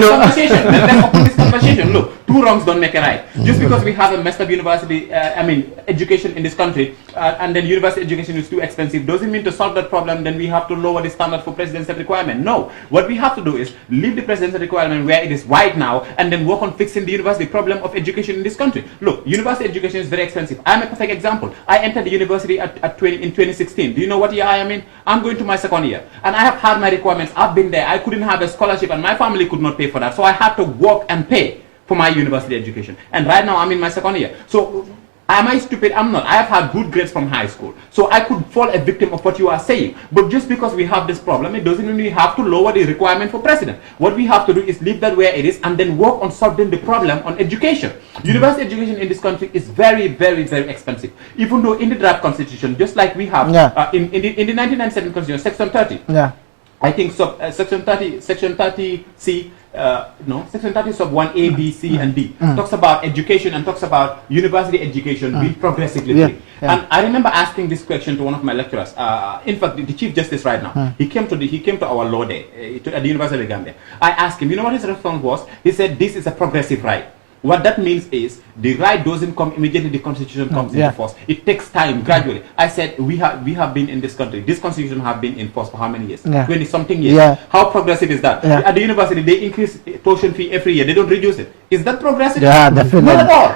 this conversation. Look, two wrongs don't make a right. Just because we have a messed up university, education in this country, and then university education is too expensive, doesn't mean to solve that problem, then we have to lower the standard for presidential requirement. No. What we have to do is leave the presidential requirement where it is right now, and then work on fixing the university problem of education in this country. Look, university education is very expensive. I'm a perfect example. I entered the university in 2016. Do you know what year I am in? I'm going to my second year. And I have had my requirements. I've been there. I couldn't have a scholarship and my family could not pay for that. So I had to work and pay for my university education. And right now I'm in my second year. So am I stupid? I'm not. I have had good grades from high school. So I could fall a victim of what you are saying. But just because we have this problem, it doesn't mean we have to lower the requirement for president. What we have to do is leave that where it is and then work on solving the problem on education. University education in this country is very, very, very expensive. Even though in the draft constitution, just like we have in the 1997 constitution, section 30. Yeah. I think section 30C, section 30 sub 1 A, B, C, and D talks about education and talks about university education being progressively free. And I remember asking this question to one of my lecturers. In fact, the Chief Justice right now, he came to our law day at the University of Gambia. I asked him, you know what his response was? He said, this is a progressive right. What that means is the right doesn't come immediately the constitution comes into force. It takes time gradually. I said we have been in this country. This constitution have been in force for how many years? 20 something years. How progressive is that? At the university they increase tuition fee every year. They don't reduce it. Is that progressive? Yeah, definitely. Not at all.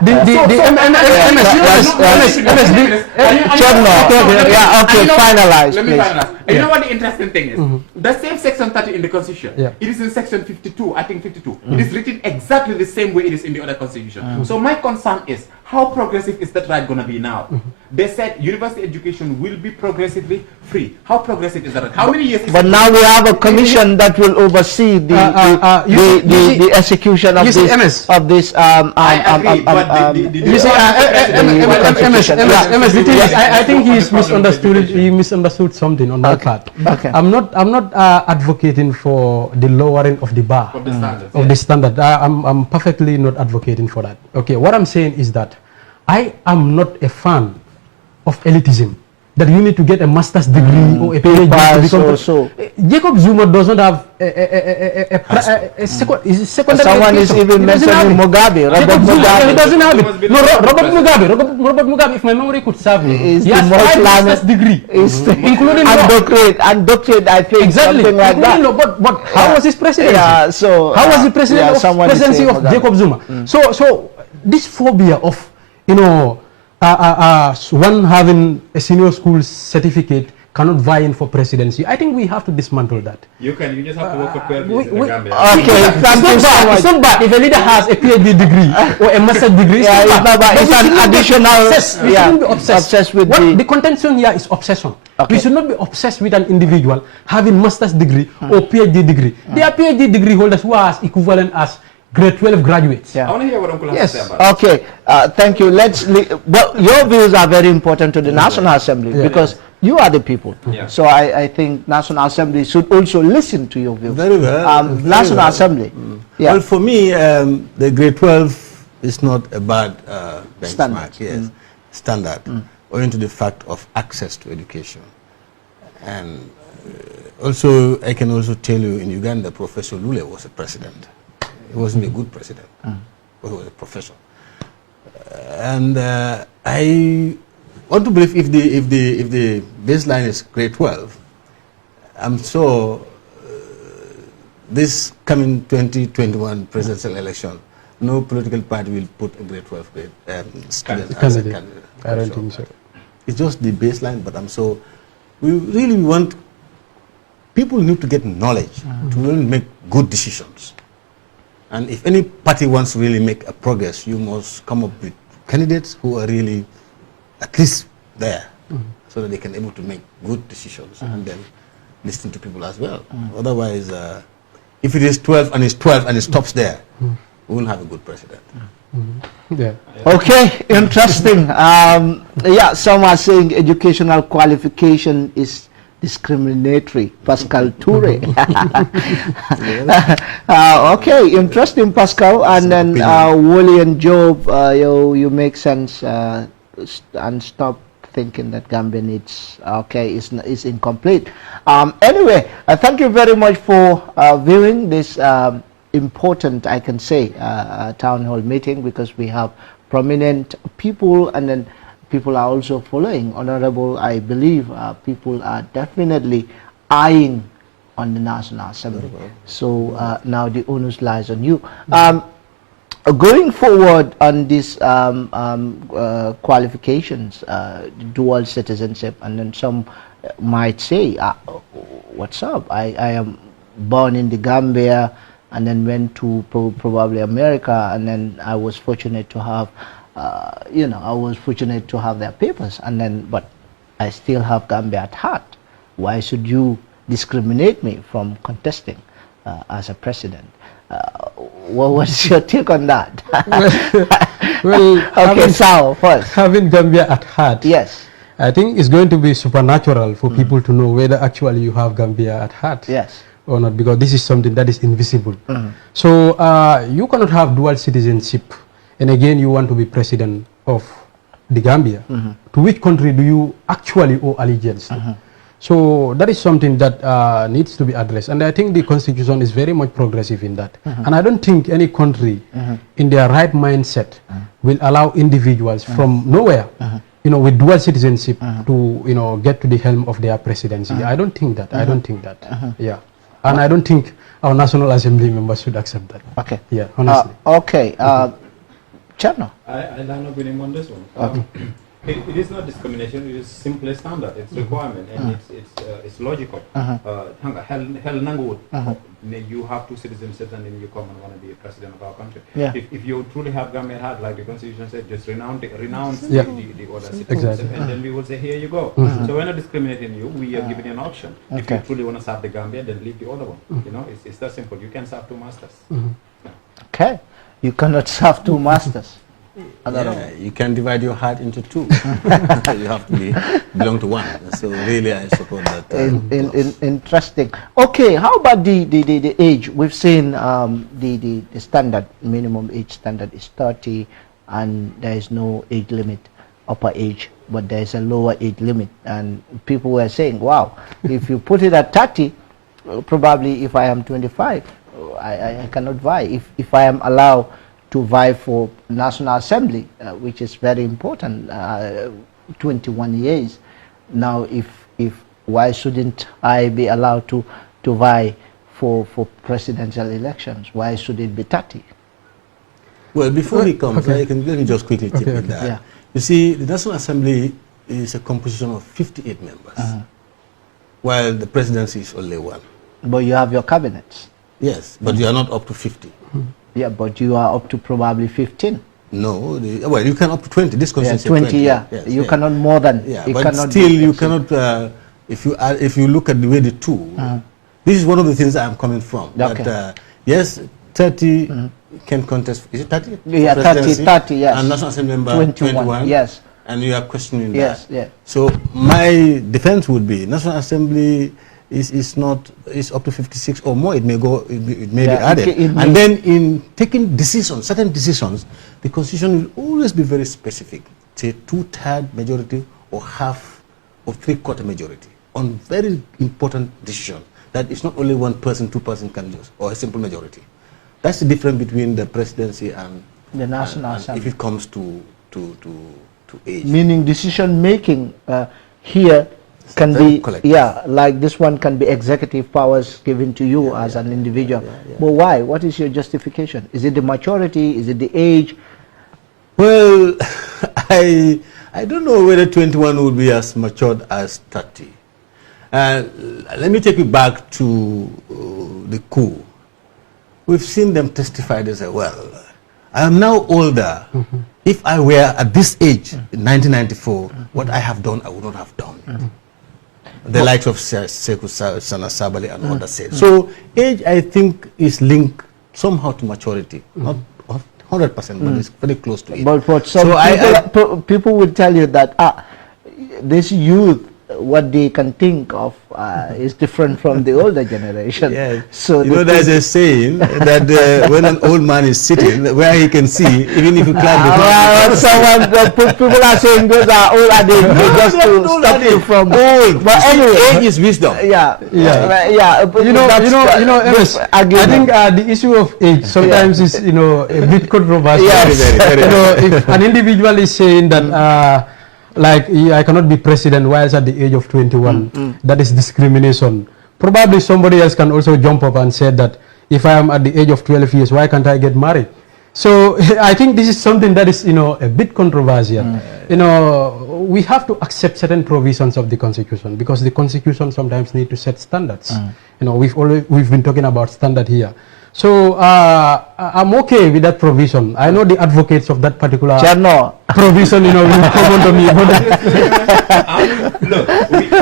Finalize. Let me finalize. You know what the interesting thing is? The same section 30 in the constitution. It is in section 52. I think 52. It is written exactly the same way it is in the other constitution. So my concern is how progressive is that right going to be now? They said university education will be progressively free. How progressive is that? How many years? But now we have a commission that will oversee the execution of this. I think he's misunderstood. He misunderstood something on my part. I'm not advocating for the lowering of the bar of the standard. I'm perfectly not advocating for that. Okay, what I'm saying is that I am not a fan of elitism. That you need to get a master's degree or a PhD to become. Jacob Zuma doesn't have a secondary. Someone is even mentioning Mugabe. Robert Mugabe. He doesn't have it. No, Robert Mugabe, if my memory could serve me, he has 5 master's degree, including undoctorate, I think. Exactly. Something like that. But how was his presidency? Yeah, so how was the presidency of Jacob Zuma? So this phobia of one having a senior school certificate cannot vie in for presidency. I think we have to dismantle that. You just have to work for 12 years in the Gambia. Okay, it's not bad if a leader has a PhD degree or a master's degree. It's an additional. We shouldn't be obsessed with the contention here is obsession. We should not be obsessed with an individual having master's degree or PhD degree. There are PhD degree holders who are as equivalent as grade 12 graduates. I want to hear what Uncle has to say about it. Okay, thank you. Well, your views are very important to the National Assembly because you are the people. So I think National Assembly should also listen to your views. Very well. National Assembly. Well, for me, the grade 12 is not a bad benchmark. Standard, owing to the fact of access to education. And also, I can also tell you in Uganda, Professor Lule was a president. He wasn't a good president, but he was a professor. And I want to believe if the baseline is grade 12, I'm sure this coming 2021 presidential election, no political party will put a grade 12 student as a candidate. I don't think so. It's just the baseline, but I'm so, we really want, people need to get knowledge to really make good decisions. And if any party wants to really make a progress, you must come up with candidates who are really at least there, so that they can able to make good decisions and then listen to people as well. Otherwise, if it is 12 and it's 12 and it stops there, we won't have a good president. Yeah. Okay, interesting. Yeah, some are saying educational qualification is discriminatory. Pascal Toure. Okay, interesting, Pascal. And then Wally and Job, you make sense and stop thinking that Gambia needs, is incomplete. Anyway, thank you very much for viewing this important, I can say, town hall meeting, because we have prominent people, and then people are also following. Honorable, I believe people are definitely eyeing on the National Assembly. So now the onus lies on you. Going forward on these qualifications, dual citizenship, and then some might say, what's up? I am born in the Gambia and then went to probably America, and then I was fortunate to have, their papers, and then, but I still have Gambia at heart. Why should you discriminate me from contesting as a president? What's your take on that? Well, okay, Sao first. Having Gambia at heart, yes, I think it's going to be supernatural for people to know whether actually you have Gambia at heart. Yes. Or not, because this is something that is invisible. So you cannot have dual citizenship, and again you want to be president of the Gambia. To which country do you actually owe allegiance to? So that is something that needs to be addressed, and I think the constitution is very much progressive in that. And I don't think any country in their right mindset will allow individuals from nowhere, with dual citizenship to, get to the helm of their presidency. I don't think that. I don't think that. Yeah. And I don't think our National Assembly members should accept that. Okay. Yeah, honestly. Okay. Chano. I line up with him on this one. Okay. It is not discrimination. It is simply standard. It's requirement, and it's logical. Hell nangu. You have two citizenships, and then you come and want to be a president of our country. Yeah. If you truly have Gambia at heart, like the Constitution said, just renounce the other citizenship, Exactly. and then we will say, here you go. So we're not discriminating you. We are giving you an option. If you truly want to serve the Gambia, then leave the other one. It's that simple. You can serve two masters. Okay. You cannot serve two masters. Yeah, you can divide your heart into two. You have to belong to one. So really, I support that. Interesting. Okay, how about the age? We've seen the standard minimum age standard is 30, and there is no age limit, upper age, but there is a lower age limit. And people were saying, wow, if you put it at 30, probably if I am 25, I cannot vie. If I am allowed to vie for National Assembly, which is very important, 21 years. Now, why shouldn't I be allowed to vie for presidential elections? Why should it be 30? Well, before he comes, let me just quickly tip in that. Yeah. You see, the National Assembly is a composition of 58 members, while the presidency is only one. But you have your cabinets. Yes, but you are not up to 50. Yeah, but you are up to probably 15. No, well, you can up to 20. This constituency 20, yeah. Yes, you cannot more than. Yeah, you but cannot still, you cannot. If you look at the way the two, this is one of the things I'm coming from. Okay. That, yes, 30 can contest. Is it 30? Yeah, 30, yes. And National Assembly member 21. Yes. And you are questioning that. Yes, yeah. So my defense would be National Assembly is up to 56 or more. It may go. It may be added. And then in taking decisions, certain decisions, the Constitution will always be very specific. Say 2/3 majority or half or 3/4 majority on very important decisions. That it's not only one person, two-person candidates or a simple majority. That's the difference between the presidency and the National Assembly. If it comes to to age. Meaning decision making here can be, like this one can be executive powers given to you as an individual. But why? What is your justification? Is it the maturity? Is it the age? Well, I don't know whether 21 would be as matured as 30. Let me take you back to the coup. We've seen them testify. They say, well, I am now older. If I were at this age, in 1994, what I have done, I would not have done. The likes of Sekou Sana Sabali and others said. So age, I think, is linked somehow to maturity. Not 100%, but it's very close to it. But for some people will tell you that this youth, what they can think of is different from the older generation. Yeah. So you know, there's a saying that when an old man is sitting, where he can see, even if you climb the people are saying those are old adage just to stop you from old. But anyway, age is wisdom. But you know, MS, I think the issue of age sometimes is, a bit controversial. If an individual is saying that like I cannot be president whilst at the age of 21, that is discrimination. Probably somebody else can also jump up and say that if I am at the age of 12 years, why can't I get married? So I think this is something that is, a bit controversial. We have to accept certain provisions of the Constitution because the Constitution sometimes need to set standards. We've been talking about standard here. So I'm okay with that provision. I know the advocates of that particular provision, will come on to me. Look,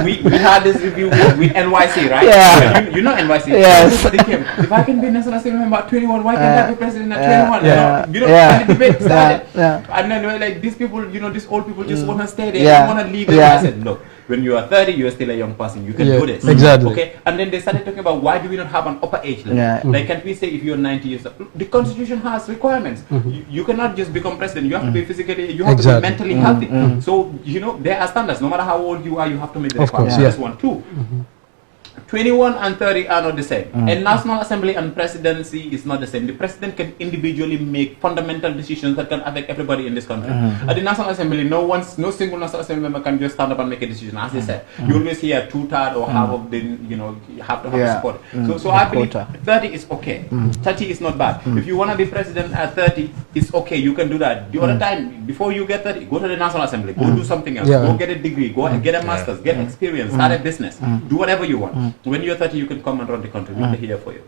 we had this review with NYC, right? Yeah. You know NYC. Yes. If I can be National Assembly member at 21, why can't I be president at 21? Yeah. The debate started. Yeah. And then like these people, these old people just want to stay there. They want to leave. I said, look, when you are 30, you are still a young person. You can do this. Exactly. Okay. And then they started talking about why do we not have an upper age limit? Like, can't we say if you're 90 years old? The Constitution has requirements. You cannot just become president. You have to be physically, you have to be mentally healthy. So, there are standards. No matter how old you are, you have to meet the requirements. That's one. Two. 21 and 30 are not the same. And National Assembly and presidency is not the same. The president can individually make fundamental decisions that can affect everybody in this country. At the National Assembly, no single National Assembly member can just stand up and make a decision. As they said, you always hear 2/3 or half of the, you have to have support. So I believe 30 is okay. 30 is not bad. If you want to be president at 30, it's okay. You can do that. The other time, before you get 30, go to the National Assembly. Go do something else. Go get a degree. Go and get a master's. Get experience. Start a business. Do whatever you want. When you're 30, you can come and run the country. We'll be here for you.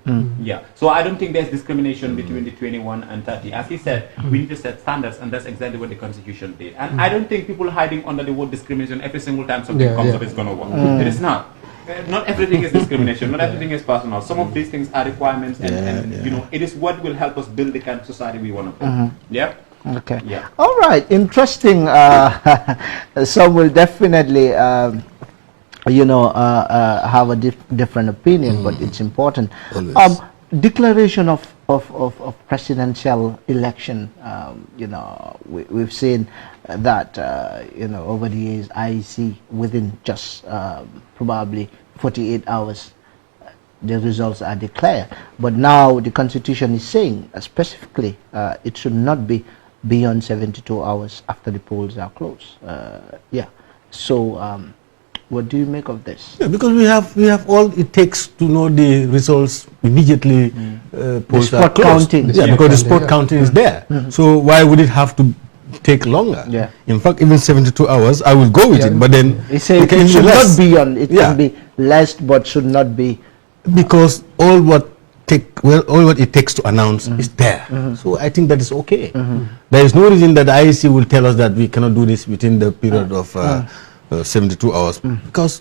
So I don't think there's discrimination between the 21 and 30. As he said, we need to set standards, and that's exactly what the Constitution did. And I don't think people hiding under the word discrimination every single time something comes up is going to work. It is not. Not everything is discrimination. Not everything is personal. Some of these things are requirements, and it is what will help us build the kind of society we want to build. Yeah. Okay. Yeah. All right. Interesting. Some will definitely. Have a different opinion, but it's important. Declaration of presidential election. We've seen that over the years, IEC within just probably 48 hours, the results are declared. But now the Constitution is saying specifically it should not be beyond 72 hours after the polls are closed. So. What do you make of this? Yeah, because we have all it takes to know the results immediately. Polls are closed. Counting. Yeah, because the spot counting is there. So why would it have to take longer? Yeah. In fact, even 72 hours, I will go with it. But then it should not be on. It can be less, but should not be. Because all what it takes to announce is there. So I think that is okay. There is no reason that the IEC will tell us that we cannot do this within the period of 72 hours because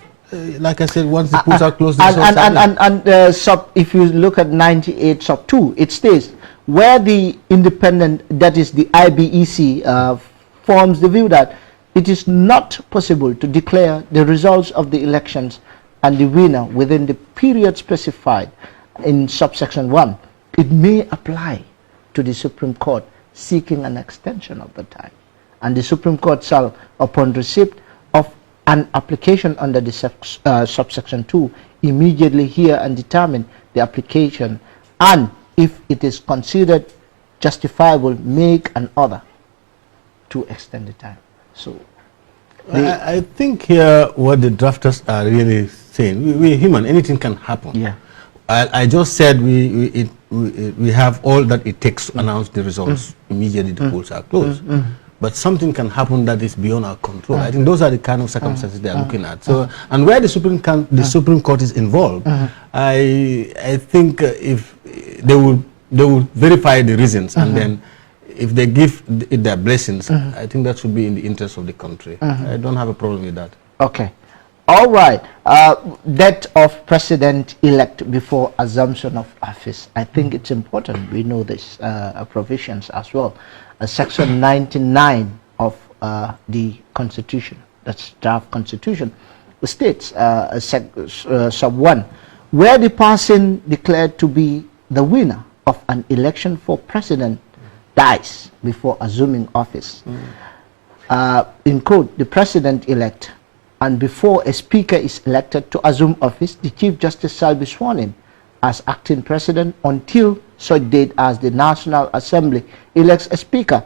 like I said, once the polls are closed, if you look at 98 sub 2, it states where the independent, that is the IBEC, forms the view that it is not possible to declare the results of the elections and the winner within the period specified in subsection 1, it may apply to the Supreme Court seeking an extension of the time, and the Supreme Court shall, upon receipt of an application under the subsection 2, immediately hear and determine the application, and if it is considered justifiable, make an order to extend the time. So I think here what the drafters are really saying, we're human, anything can happen. Yeah. I just said we have all that it takes to announce the results immediately the polls are closed. But something can happen that is beyond our control. I think those are the kind of circumstances they are looking at. So, and where the Supreme Court is involved, I think if they will verify the reasons, and then if they give it their blessings, I think that should be in the interest of the country. I don't have a problem with that. Okay. All right. Death of president-elect before assumption of office. I think it's important. We know this provisions as well. Section 99 of the Constitution, that's draft Constitution, states, sub 1, where the person declared to be the winner of an election for president dies before assuming office. In quote, the president-elect, and before a speaker is elected to assume office, the Chief Justice shall be sworn in as acting president until such date as the National Assembly elects a speaker,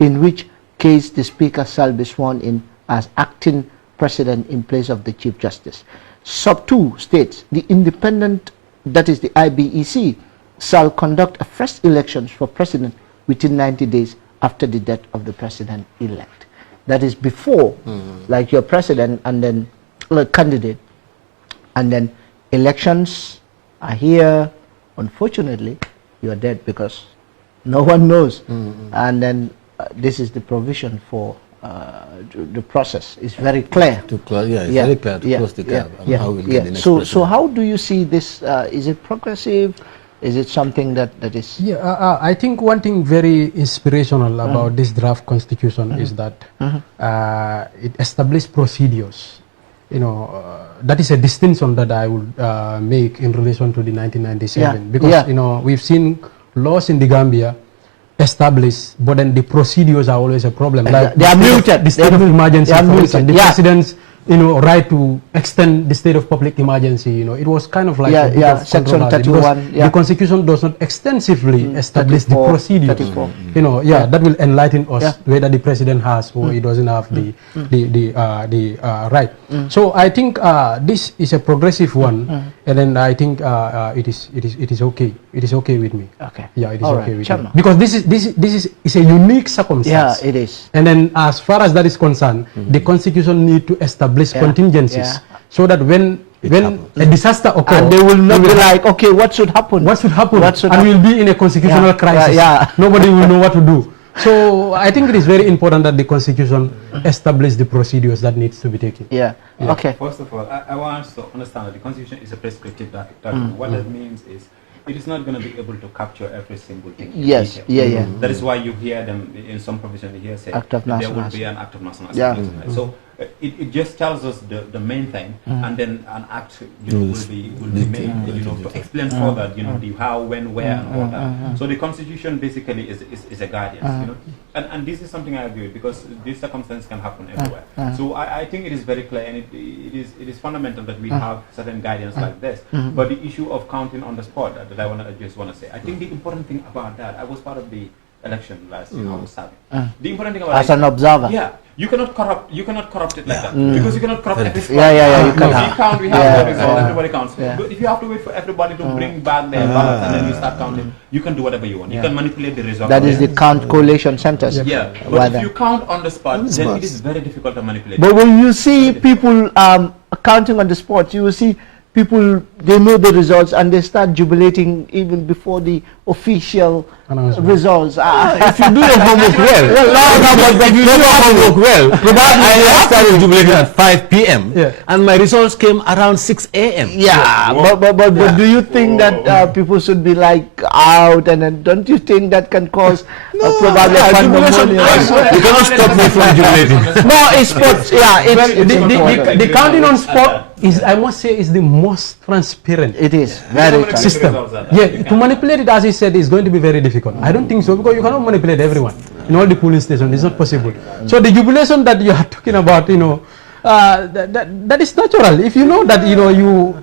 in which case the speaker shall be sworn in as acting president in place of the Chief Justice. Sub 2 states, the independent, that is the IBEC, shall conduct a fresh elections for president within 90 days after the death of the president-elect. That is before, like your president and then candidate, and then elections are here. Unfortunately, you are dead because no one knows. And then this is the provision for the process. It's very clear. It's very clear to close the gap. How we'll get the next so president. how do you see this? Is it progressive? Is it something that is... Yeah, I think one thing very inspirational about this draft constitution is that it established procedures. You know, that is a distinction that I would make in relation to the 1997. Because, you know, we've seen laws in the Gambia established, but then the procedures are always a problem. Like they are muted. The state of emergency, for instance, the president's right to extend the state of public emergency, it was kind of like Section 31. The Constitution does not extensively establish the procedures. That will enlighten us whether the president has or he doesn't have the right. So I think this is a progressive one, and then I think it is okay. It is okay with me. Okay. Yeah, it is okay with me because this is a unique circumstance. Yeah, it is. And then as far as that is concerned, the Constitution need to establish contingencies so that when a disaster occurs, and they will not be like, okay, what should happen? What should happen? And we'll be in a constitutional crisis. Nobody will know what to do. So I think it is very important that the Constitution establish the procedures that needs to be taken. Okay. First of all, I want us to understand that the Constitution is a prescriptive document. What that means is it is not going to be able to capture every single thing. Yes, That is why you hear them in some provision here say there will be an act of national security. So it just tells us the main thing, and then an act will be made to explain further the how, when, where, and all that. So the Constitution basically is a guardian, and this is something I agree with, because these circumstances can happen everywhere. So I think it is very clear, and it is fundamental that we have certain guidance like this. But the issue of counting on the spot that I just want to say, I think the important thing about that, I was part of the election last year, I was serving. The important thing about as an observer, you cannot corrupt it like that, because you cannot corrupt every spot. You we count, we have the result, everybody counts. But if you have to wait for everybody to bring back their ballots and then you start counting, you can do whatever you want. You can manipulate the result. That is the count collation centers. But if you count on the spot, then it is very difficult to manipulate. But when you see people counting on the spot, you will see people, they know the results and they start jubilating even before the official results. If you do your homework well, I started jubilating at 5 p.m. and my results came around 6 a.m. But do you think that people should be like out, and then don't you think that can cause probably pandemonium? You cannot stop me from jubilating. No, it's sports. The counting on spot is, I must say, is the most transparent. It is very system. To manipulate it, as he said, is going to be very difficult. I don't think so, because you cannot manipulate everyone in all the polling stations. It's not possible. So the jubilation that you are talking about, that is natural. If you know that you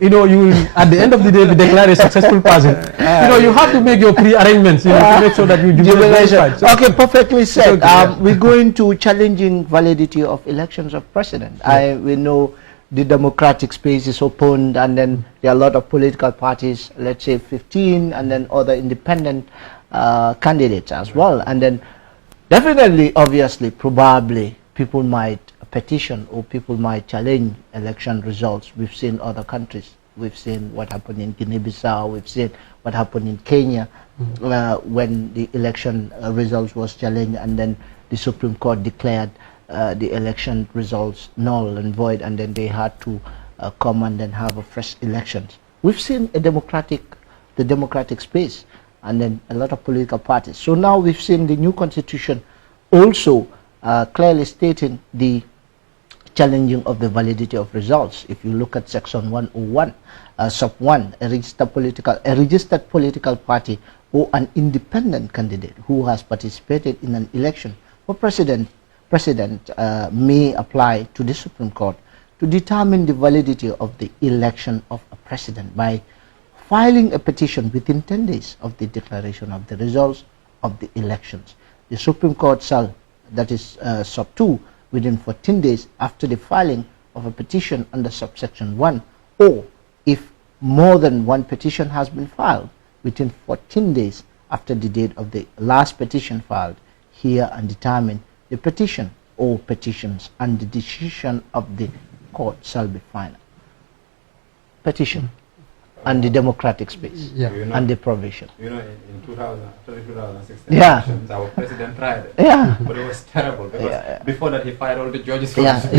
at the end of the day be declared a successful person, you have to make your pre-arrangements, to make sure that you jubilation. So, okay, perfectly said. Okay, we go into challenging validity of elections of president. We know the democratic space is opened, and then there are a lot of political parties, let's say 15, and then other independent candidates as well. And then definitely, obviously, probably people might petition or people might challenge election results. We've seen other countries. We've seen what happened in Guinea-Bissau. We've seen what happened in Kenya when the election results was challenged, and then the Supreme Court declared the election results null and void, and then they had to come and then have a fresh elections. We've seen the democratic space, and then a lot of political parties. So now we've seen the new constitution also clearly stating the challenging of the validity of results. If you look at section 101, sub 1, a registered political party or an independent candidate who has participated in an election for president may apply to the Supreme Court to determine the validity of the election of a president by filing a petition within 10 days of the declaration of the results of the elections. The Supreme Court shall, that is sub 2, within 14 days after the filing of a petition under subsection 1, or if more than one petition has been filed, within 14 days after the date of the last petition filed, hear and determine the petition or petitions, and the decision of the court shall be final. Petition and the democratic space and the provision. In 2016 elections, our president tried it. But it was terrible because before that he fired all the judges. But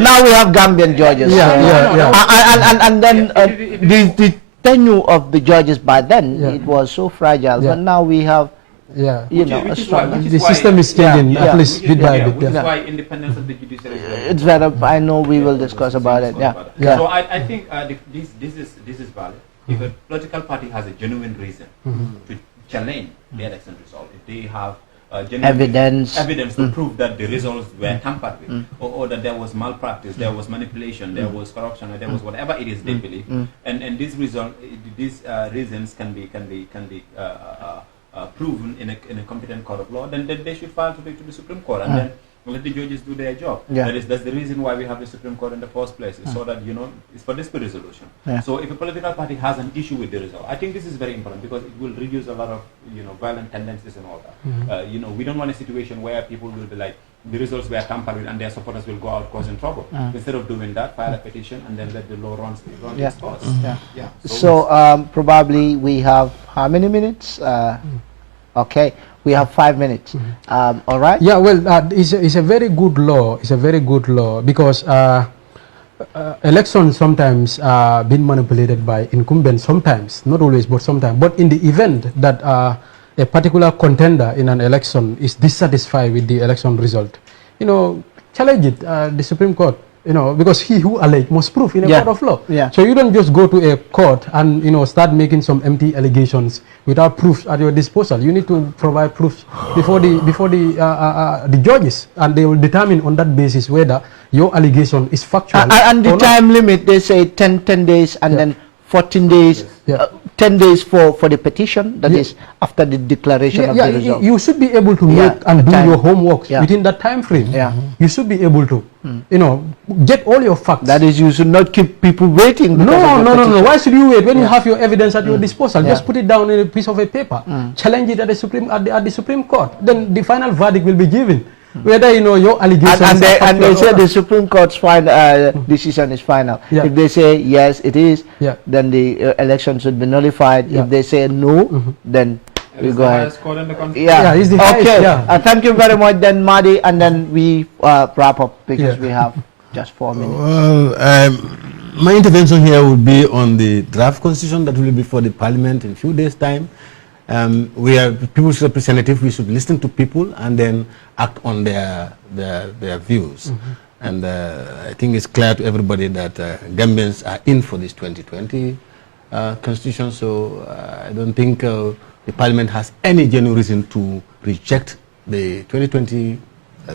now we have Gambian judges. And then the tenure of the judges by then, it was so fragile. But now we have the system is changing at least bit by bit. Which is why independence of the judiciary. It's better. I know we will discuss about it. So I think this is valid. If a political party has a genuine reason to challenge the election result, if they have evidence to prove that the results were tampered with, or that there was malpractice, there was manipulation, there was corruption, or there was whatever it is they believe, and these reasons can be proven in a competent court of law, then they should file to the Supreme Court, and then let the judges do their job. That's the reason why we have the Supreme Court in the first place, so that it's for dispute resolution. So if a political party has an issue with the result, I think this is very important because it will reduce a lot of violent tendencies and all that. We don't want a situation where people will be like, the results were tampered with and their supporters will go out causing trouble. Instead of doing that, file a petition and then let the law run its course. So probably we have how many minutes? Okay, we have 5 minutes. All right. Yeah. Well, it's a very good law. It's a very good law because elections sometimes been manipulated by incumbents. Sometimes, not always, but sometimes. But in the event that a particular contender in an election is dissatisfied with the election result, challenge it. The Supreme Court. Because he who alleged must prove in a court of law. So you don't just go to a court and start making some empty allegations without proofs at your disposal. You need to provide proofs before the judges, and they will determine on that basis whether your allegation is factual. And the time limit, they say 10 days, and then 14 days. 10 days for the petition, that is after the declaration of the result. You should be able to make and do your homework within that time frame. You should be able to, get all your facts. That is, you should not keep people waiting. No. Why should you wait when you have your evidence at your disposal? Just put it down in a piece of a paper, challenge it at the Supreme Court. Then the final verdict will be given. Whether your allegations and they say the Supreme Court's final decision is final. If they say yes, it is, then the election should be nullified. If they say no, then we go ahead. It's the highest, thank you very much, then Madi, and then we wrap up because we have just 4 minutes. Well, my intervention here would be on the draft constitution that will be before the Parliament in a few days' time. We are people's representatives. We should listen to people and then act on their views. And I think it's clear to everybody that Gambians are in for this 2020 constitution. So I don't think the Parliament has any genuine reason to reject the 2020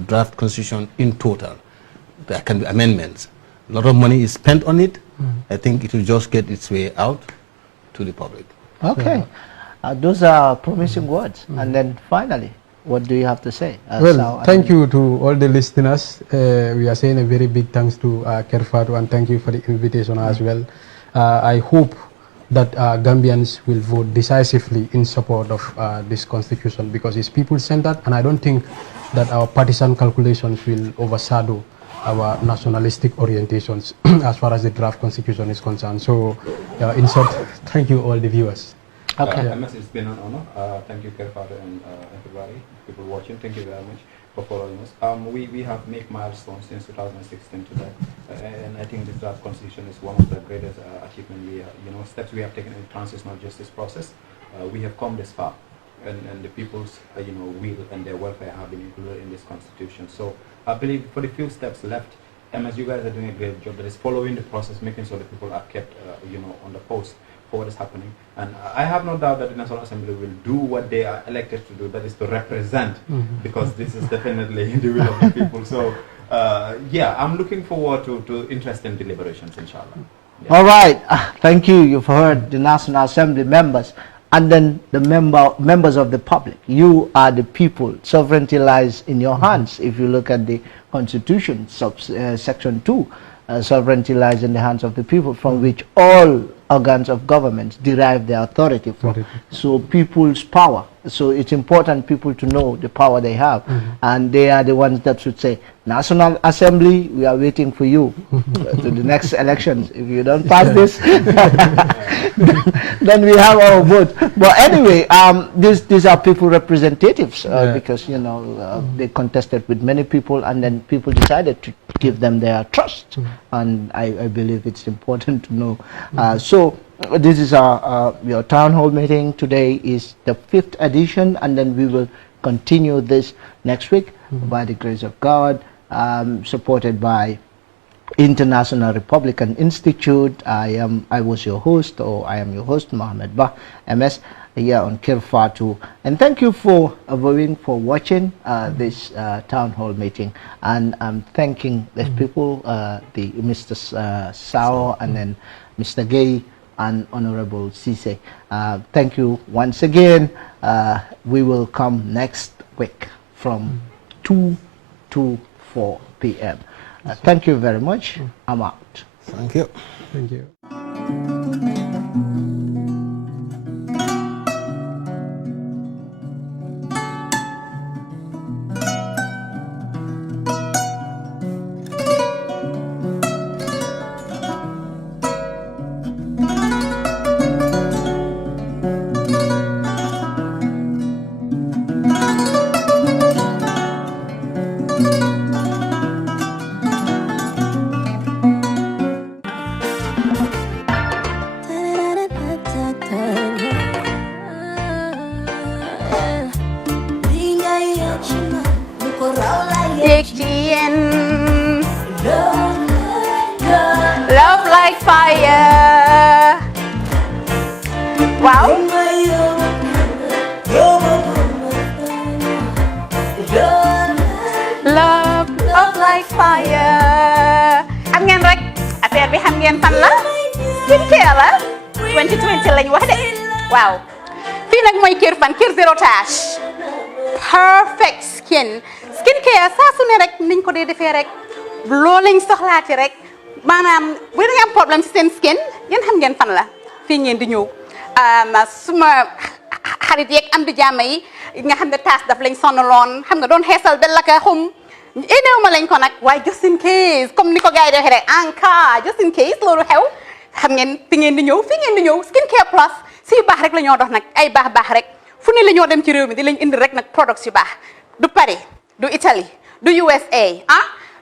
draft constitution in total. there can be amendments. A lot of money is spent on it. I think it will just get its way out to the public. Okay. Those are promising words. And then finally, what do you have to say? Well, thank you to all the listeners. We are saying a very big thanks to Kerr Fatou, and thank you for the invitation as well. I hope that Gambians will vote decisively in support of this constitution, because it's people-centered, and I don't think that our partisan calculations will overshadow our nationalistic orientations as far as the draft constitution is concerned. So, in short, thank you all the viewers. Okay. It's been an honor. Thank you, Kerr Fatou, and everybody, people watching. Thank you very much for following us. We have made milestones since 2016 to that, and I think the draft constitution is one of the greatest achievements steps we have taken in the transitional justice process. We have come this far, and the people's will and their welfare have been included in this constitution. So I believe for the few steps left, MS, you guys are doing a great job. That is following the process, making sure that people are kept on the post for what is happening. And I have no doubt that the National Assembly will do what they are elected to do, that is to represent, because this is definitely the will of the people. So yeah, I'm looking forward to interesting deliberations, inshallah. Yeah. All right. Thank you. You've heard the National Assembly members, and then the members of the public. You are the people. Sovereignty lies in your hands. If you look at the Constitution, Section 2, sovereignty lies in the hands of the people, from which all organs of government derive their authority from. So people's power. So it's important people to know the power they have, and they are the ones that should say, National Assembly, we are waiting for you to the next elections. If you don't pass this, then we have our vote. But anyway, these are people representatives, because they contested with many people, and then people decided to give them their trust, and I believe it's important to know. So this is your town hall meeting. Today is the 5th edition, and then we will continue this next week by the grace of God, supported by International Republican Institute. I was your host, or I am your host, Mohammed Bah, MS, here on Kerr Fatou. And thank you for watching this town hall meeting. And I'm thanking the people, the Mr. Sao, and then Mr. Gay, and Honorable Cisse. Thank you once again. We will come next week from 2 to 4 p.m. Thank you very much. I'm out. Thank you. Thank you. Love like fire. Wow. Love like fire. Xam ngeen rek affaire bi xam ngeen fan la? Skincare la. 2020 lañ wax de. Waaw. Fii nag mooy Kerr fan, Kerr zero tache. Perfect skin. Skincare saa su ne rek niñ ko dee defee rek. Loo lañ soxlaati rek. Maanaam bu ngeen am problème ci seen skin, yéen xam ngeen fan la. Fii ngeen di ñëw. Suma xarit yeeg am di jàmm yi nga xam ne taas daf lañ sonaloon, xam nga doon xeesal ba laka xum. Éneew ma lañ ko nag waaye just in case comme ni ko gars yi defee rek en cas just in case loolu xew xam ngeen fi ngeen di ñëw skincare plus si yu baax rek la ñoo dox nag ay baax rek fu ne la ñoo dem ci réew mi di lañ indi rek nag products yu baax du Paris du Italie du USA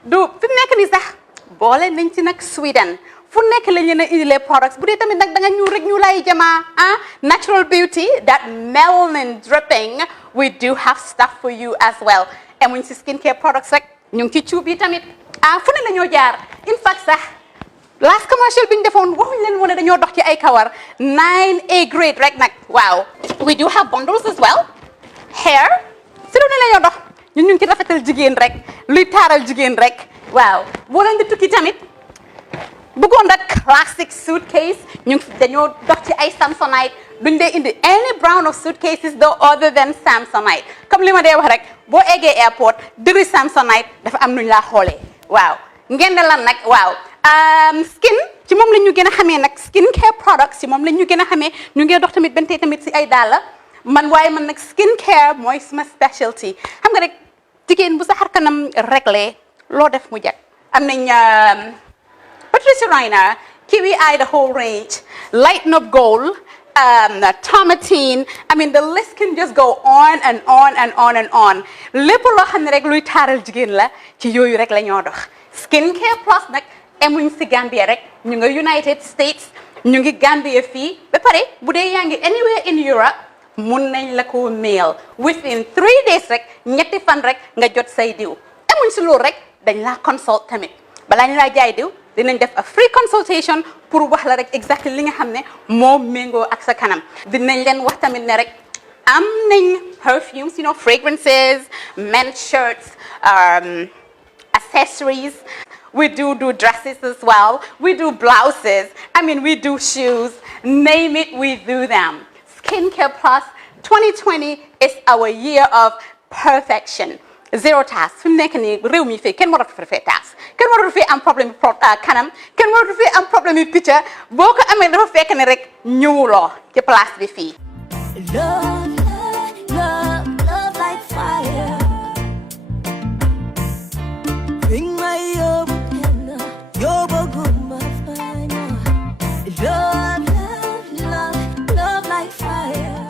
du fi mu nekk nii sax boole nañ ci nag Sweden fu nekk lañ leen a indilee products bu dee tamit nag da nga ñuul rek ñu lay jamaa natural beauty that melanin dripping we do have stuff for you as well. Emuñ ci skincare products rek ñu ngi ci cuub yi tamit fu ne la ñoo jaar in fact sax last commercial bi ñu defoon waxuñ leen woon ne dañoo dox ci ay kawar 9A grade rek nag waaw we do have bundles as well hair si lu ne la ñoo dox ñun ñu ngi ci rafetal jigéen rek luy taaral jigéen rek waaw boo leen di tukki tamit bëggoon rek classic suitcase ñu dañoo dox ci ay Samsonite duñ dee indi any brand of suitcases though other than Samsonite comme li ma dee wax rek boo eggee airport dëri Samsonite dafa am nuñ laa xoolee waaw ngeen ne lan nag waaw skin ci moom la ñu gën a xamee nag skin care products ci moom la ñu gën a xamee ñu ngi dox tamit bentey tamit si ay dàlla man waaye man nag skin care mooy suma specialty xam nga rek jigéen bu sa xar kanam réglé loo def mu jag am nañ Patricia Reiner Kiwi Eye the whole range Lighten Up Gold Tomatine I mean the list can just go on and on and on and on lépp loo xam ne rek luy taaral jigéen la ci yooyu rek la ñoo dox skin care plus nag emuñ si Gambia rek ñu nga United States ñu ngi Gambia fii ba pare bu dee yaa ngi anywhere in Europe mun nañ la ko mail within 3 days rek ñetti fan rek nga jot say diw emuñ si loolu rek dañ laa consult tamit balaa ñu laa jaay diw dinañ def a free consultation pour wax la rek exactly li nga xam ne moo méngoo ak sa kanam dinañ leen wax tamit ne rek am nañ perfumes you know fragrances men's shirts accessories we do dresses as well we do blouses I mean we do shoes name it we do them Skincare Plus 2020 is our year of perfection zero task fi mu nekk nii réew mi fii kenn waratu fi task kenn waratu fi am problème kanam kenn waratu fi am problème yu picca boo ko amee dafa fekk ne rek ñëwuloo ci place bi fii. Love, love, love like fire. Bring my love, love, love like fire.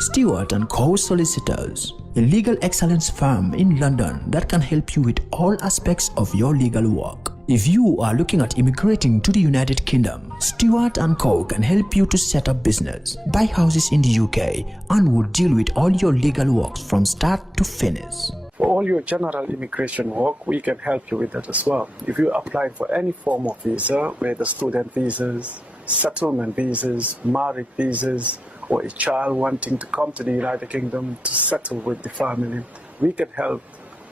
Stewart & Co. Solicitors, a legal excellence firm in London that can help you with all aspects of your legal work. If you are looking at immigrating to the United Kingdom, Stewart & Co. can help you to set up business, buy houses in the UK, and will deal with all your legal works from start to finish. For all your general immigration work, we can help you with that as well. If you're applying for any form of visa, whether student visas, settlement visas, marriage visas, or a child wanting to come to the United Kingdom to settle with the family, we can help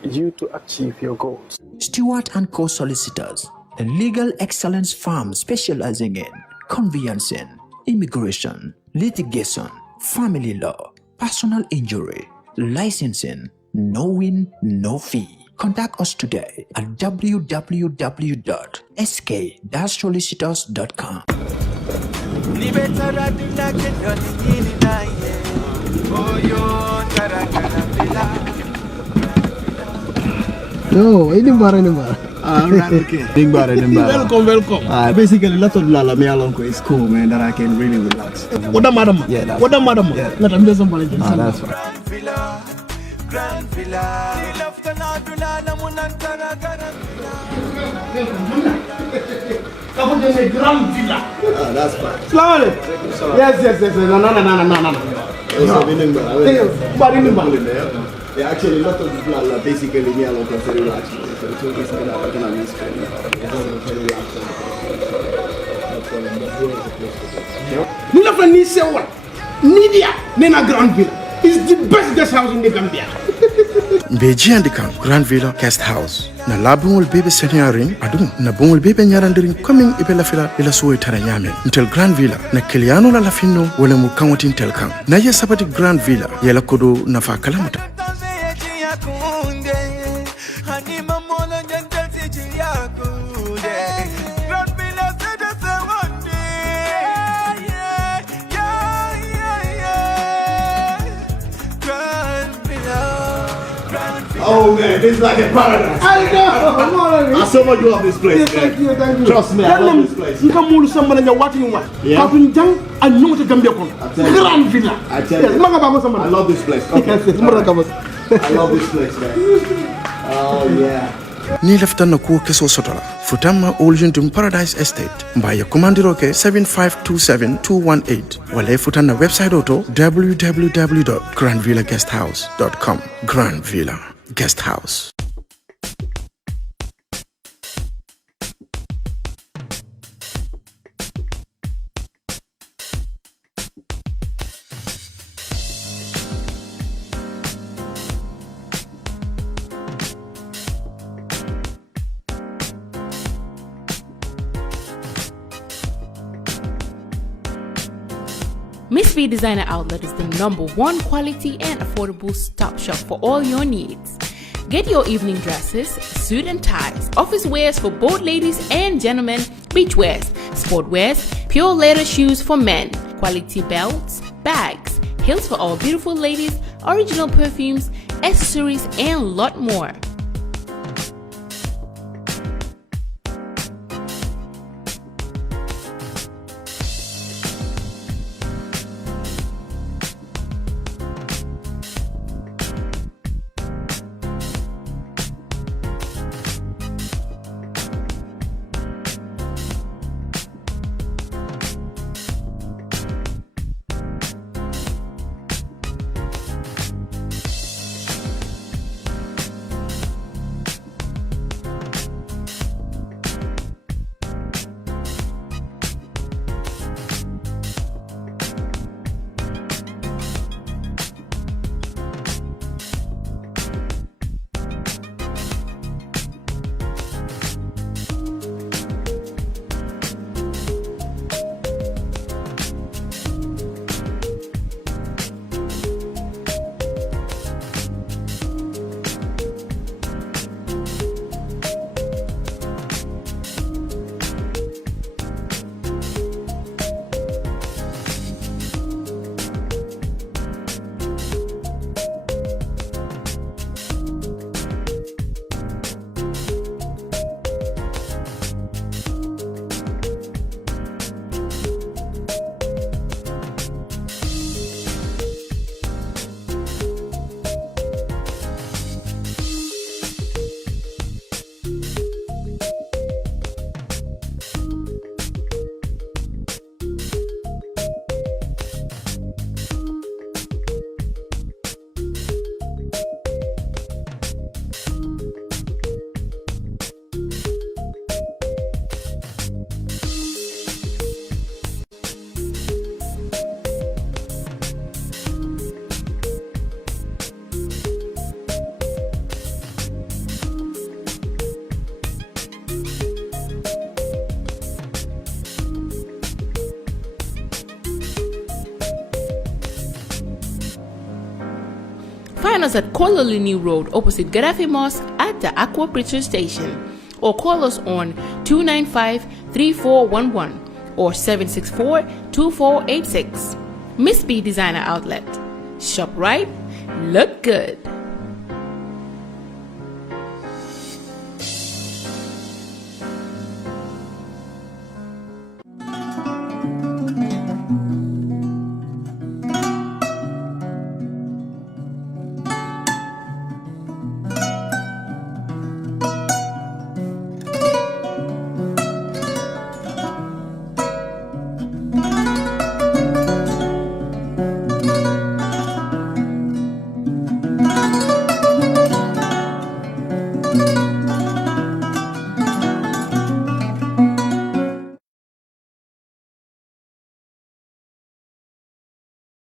you to achieve your goals. Stewart & Co. Solicitors, a legal excellence firm specializing in conveyancing, immigration, litigation, family law, personal injury, licensing, no win, no fee. Contact us today at www.sk-solicitors.com. No, ini bara. Okay. Welcome. Basically, lot of lala me along is cool, man. That I can really relax. What the madam? Yeah, that's what the madam? Yeah, that's right. Grand Villa. That's fine. Slowly. Yes. No. Yeah, actually, a lot of people are basically me alone because they relax. So it's basically that I can understand. You know, when you say what? Nidia, Nena Grand Villa is the best guest house in the Gambia. Beji andika Grand Villa Guest House. Na labungul bebe senyaring adum na bungul bebe nyarandiring coming ibela fila ila suwe taranyame. Until Grand Villa na kiliano la lafino wale mukangoti intel kang. Na ye sabati Grand Villa yela kodo na fa kalamuta. Oh man, this is like a paradise. I know. I so much love this place. Yes, thank you. Trust me, I love this place. You can move somebody and what you want. Yeah. I know to Gambia. Grand Villa. I tell you. I love this place. Okay. I love this place, man. Oh yeah. Ni leftan na kuo keso sotola. Futama Oljuntum Paradise Estate. Mbaya kumandiroke 7527-218. Wale futana website auto www.grandvillaguesthouse.com. Grand Villa Guest House. Miss B Designer Outlet is the #1 quality and affordable stop shop for all your needs. Get your evening dresses, suit and ties, office wears for both ladies and gentlemen, beach wears, sport wears, pure leather shoes for men, quality belts, bags, heels for our beautiful ladies, original perfumes, accessories, and a lot more. Find us at Kololini Road opposite Gaddafi Mosque at the Aqua Preacher Station, or call us on 295-3411 or 764-2486. Miss B Designer Outlet. Shop right, look good.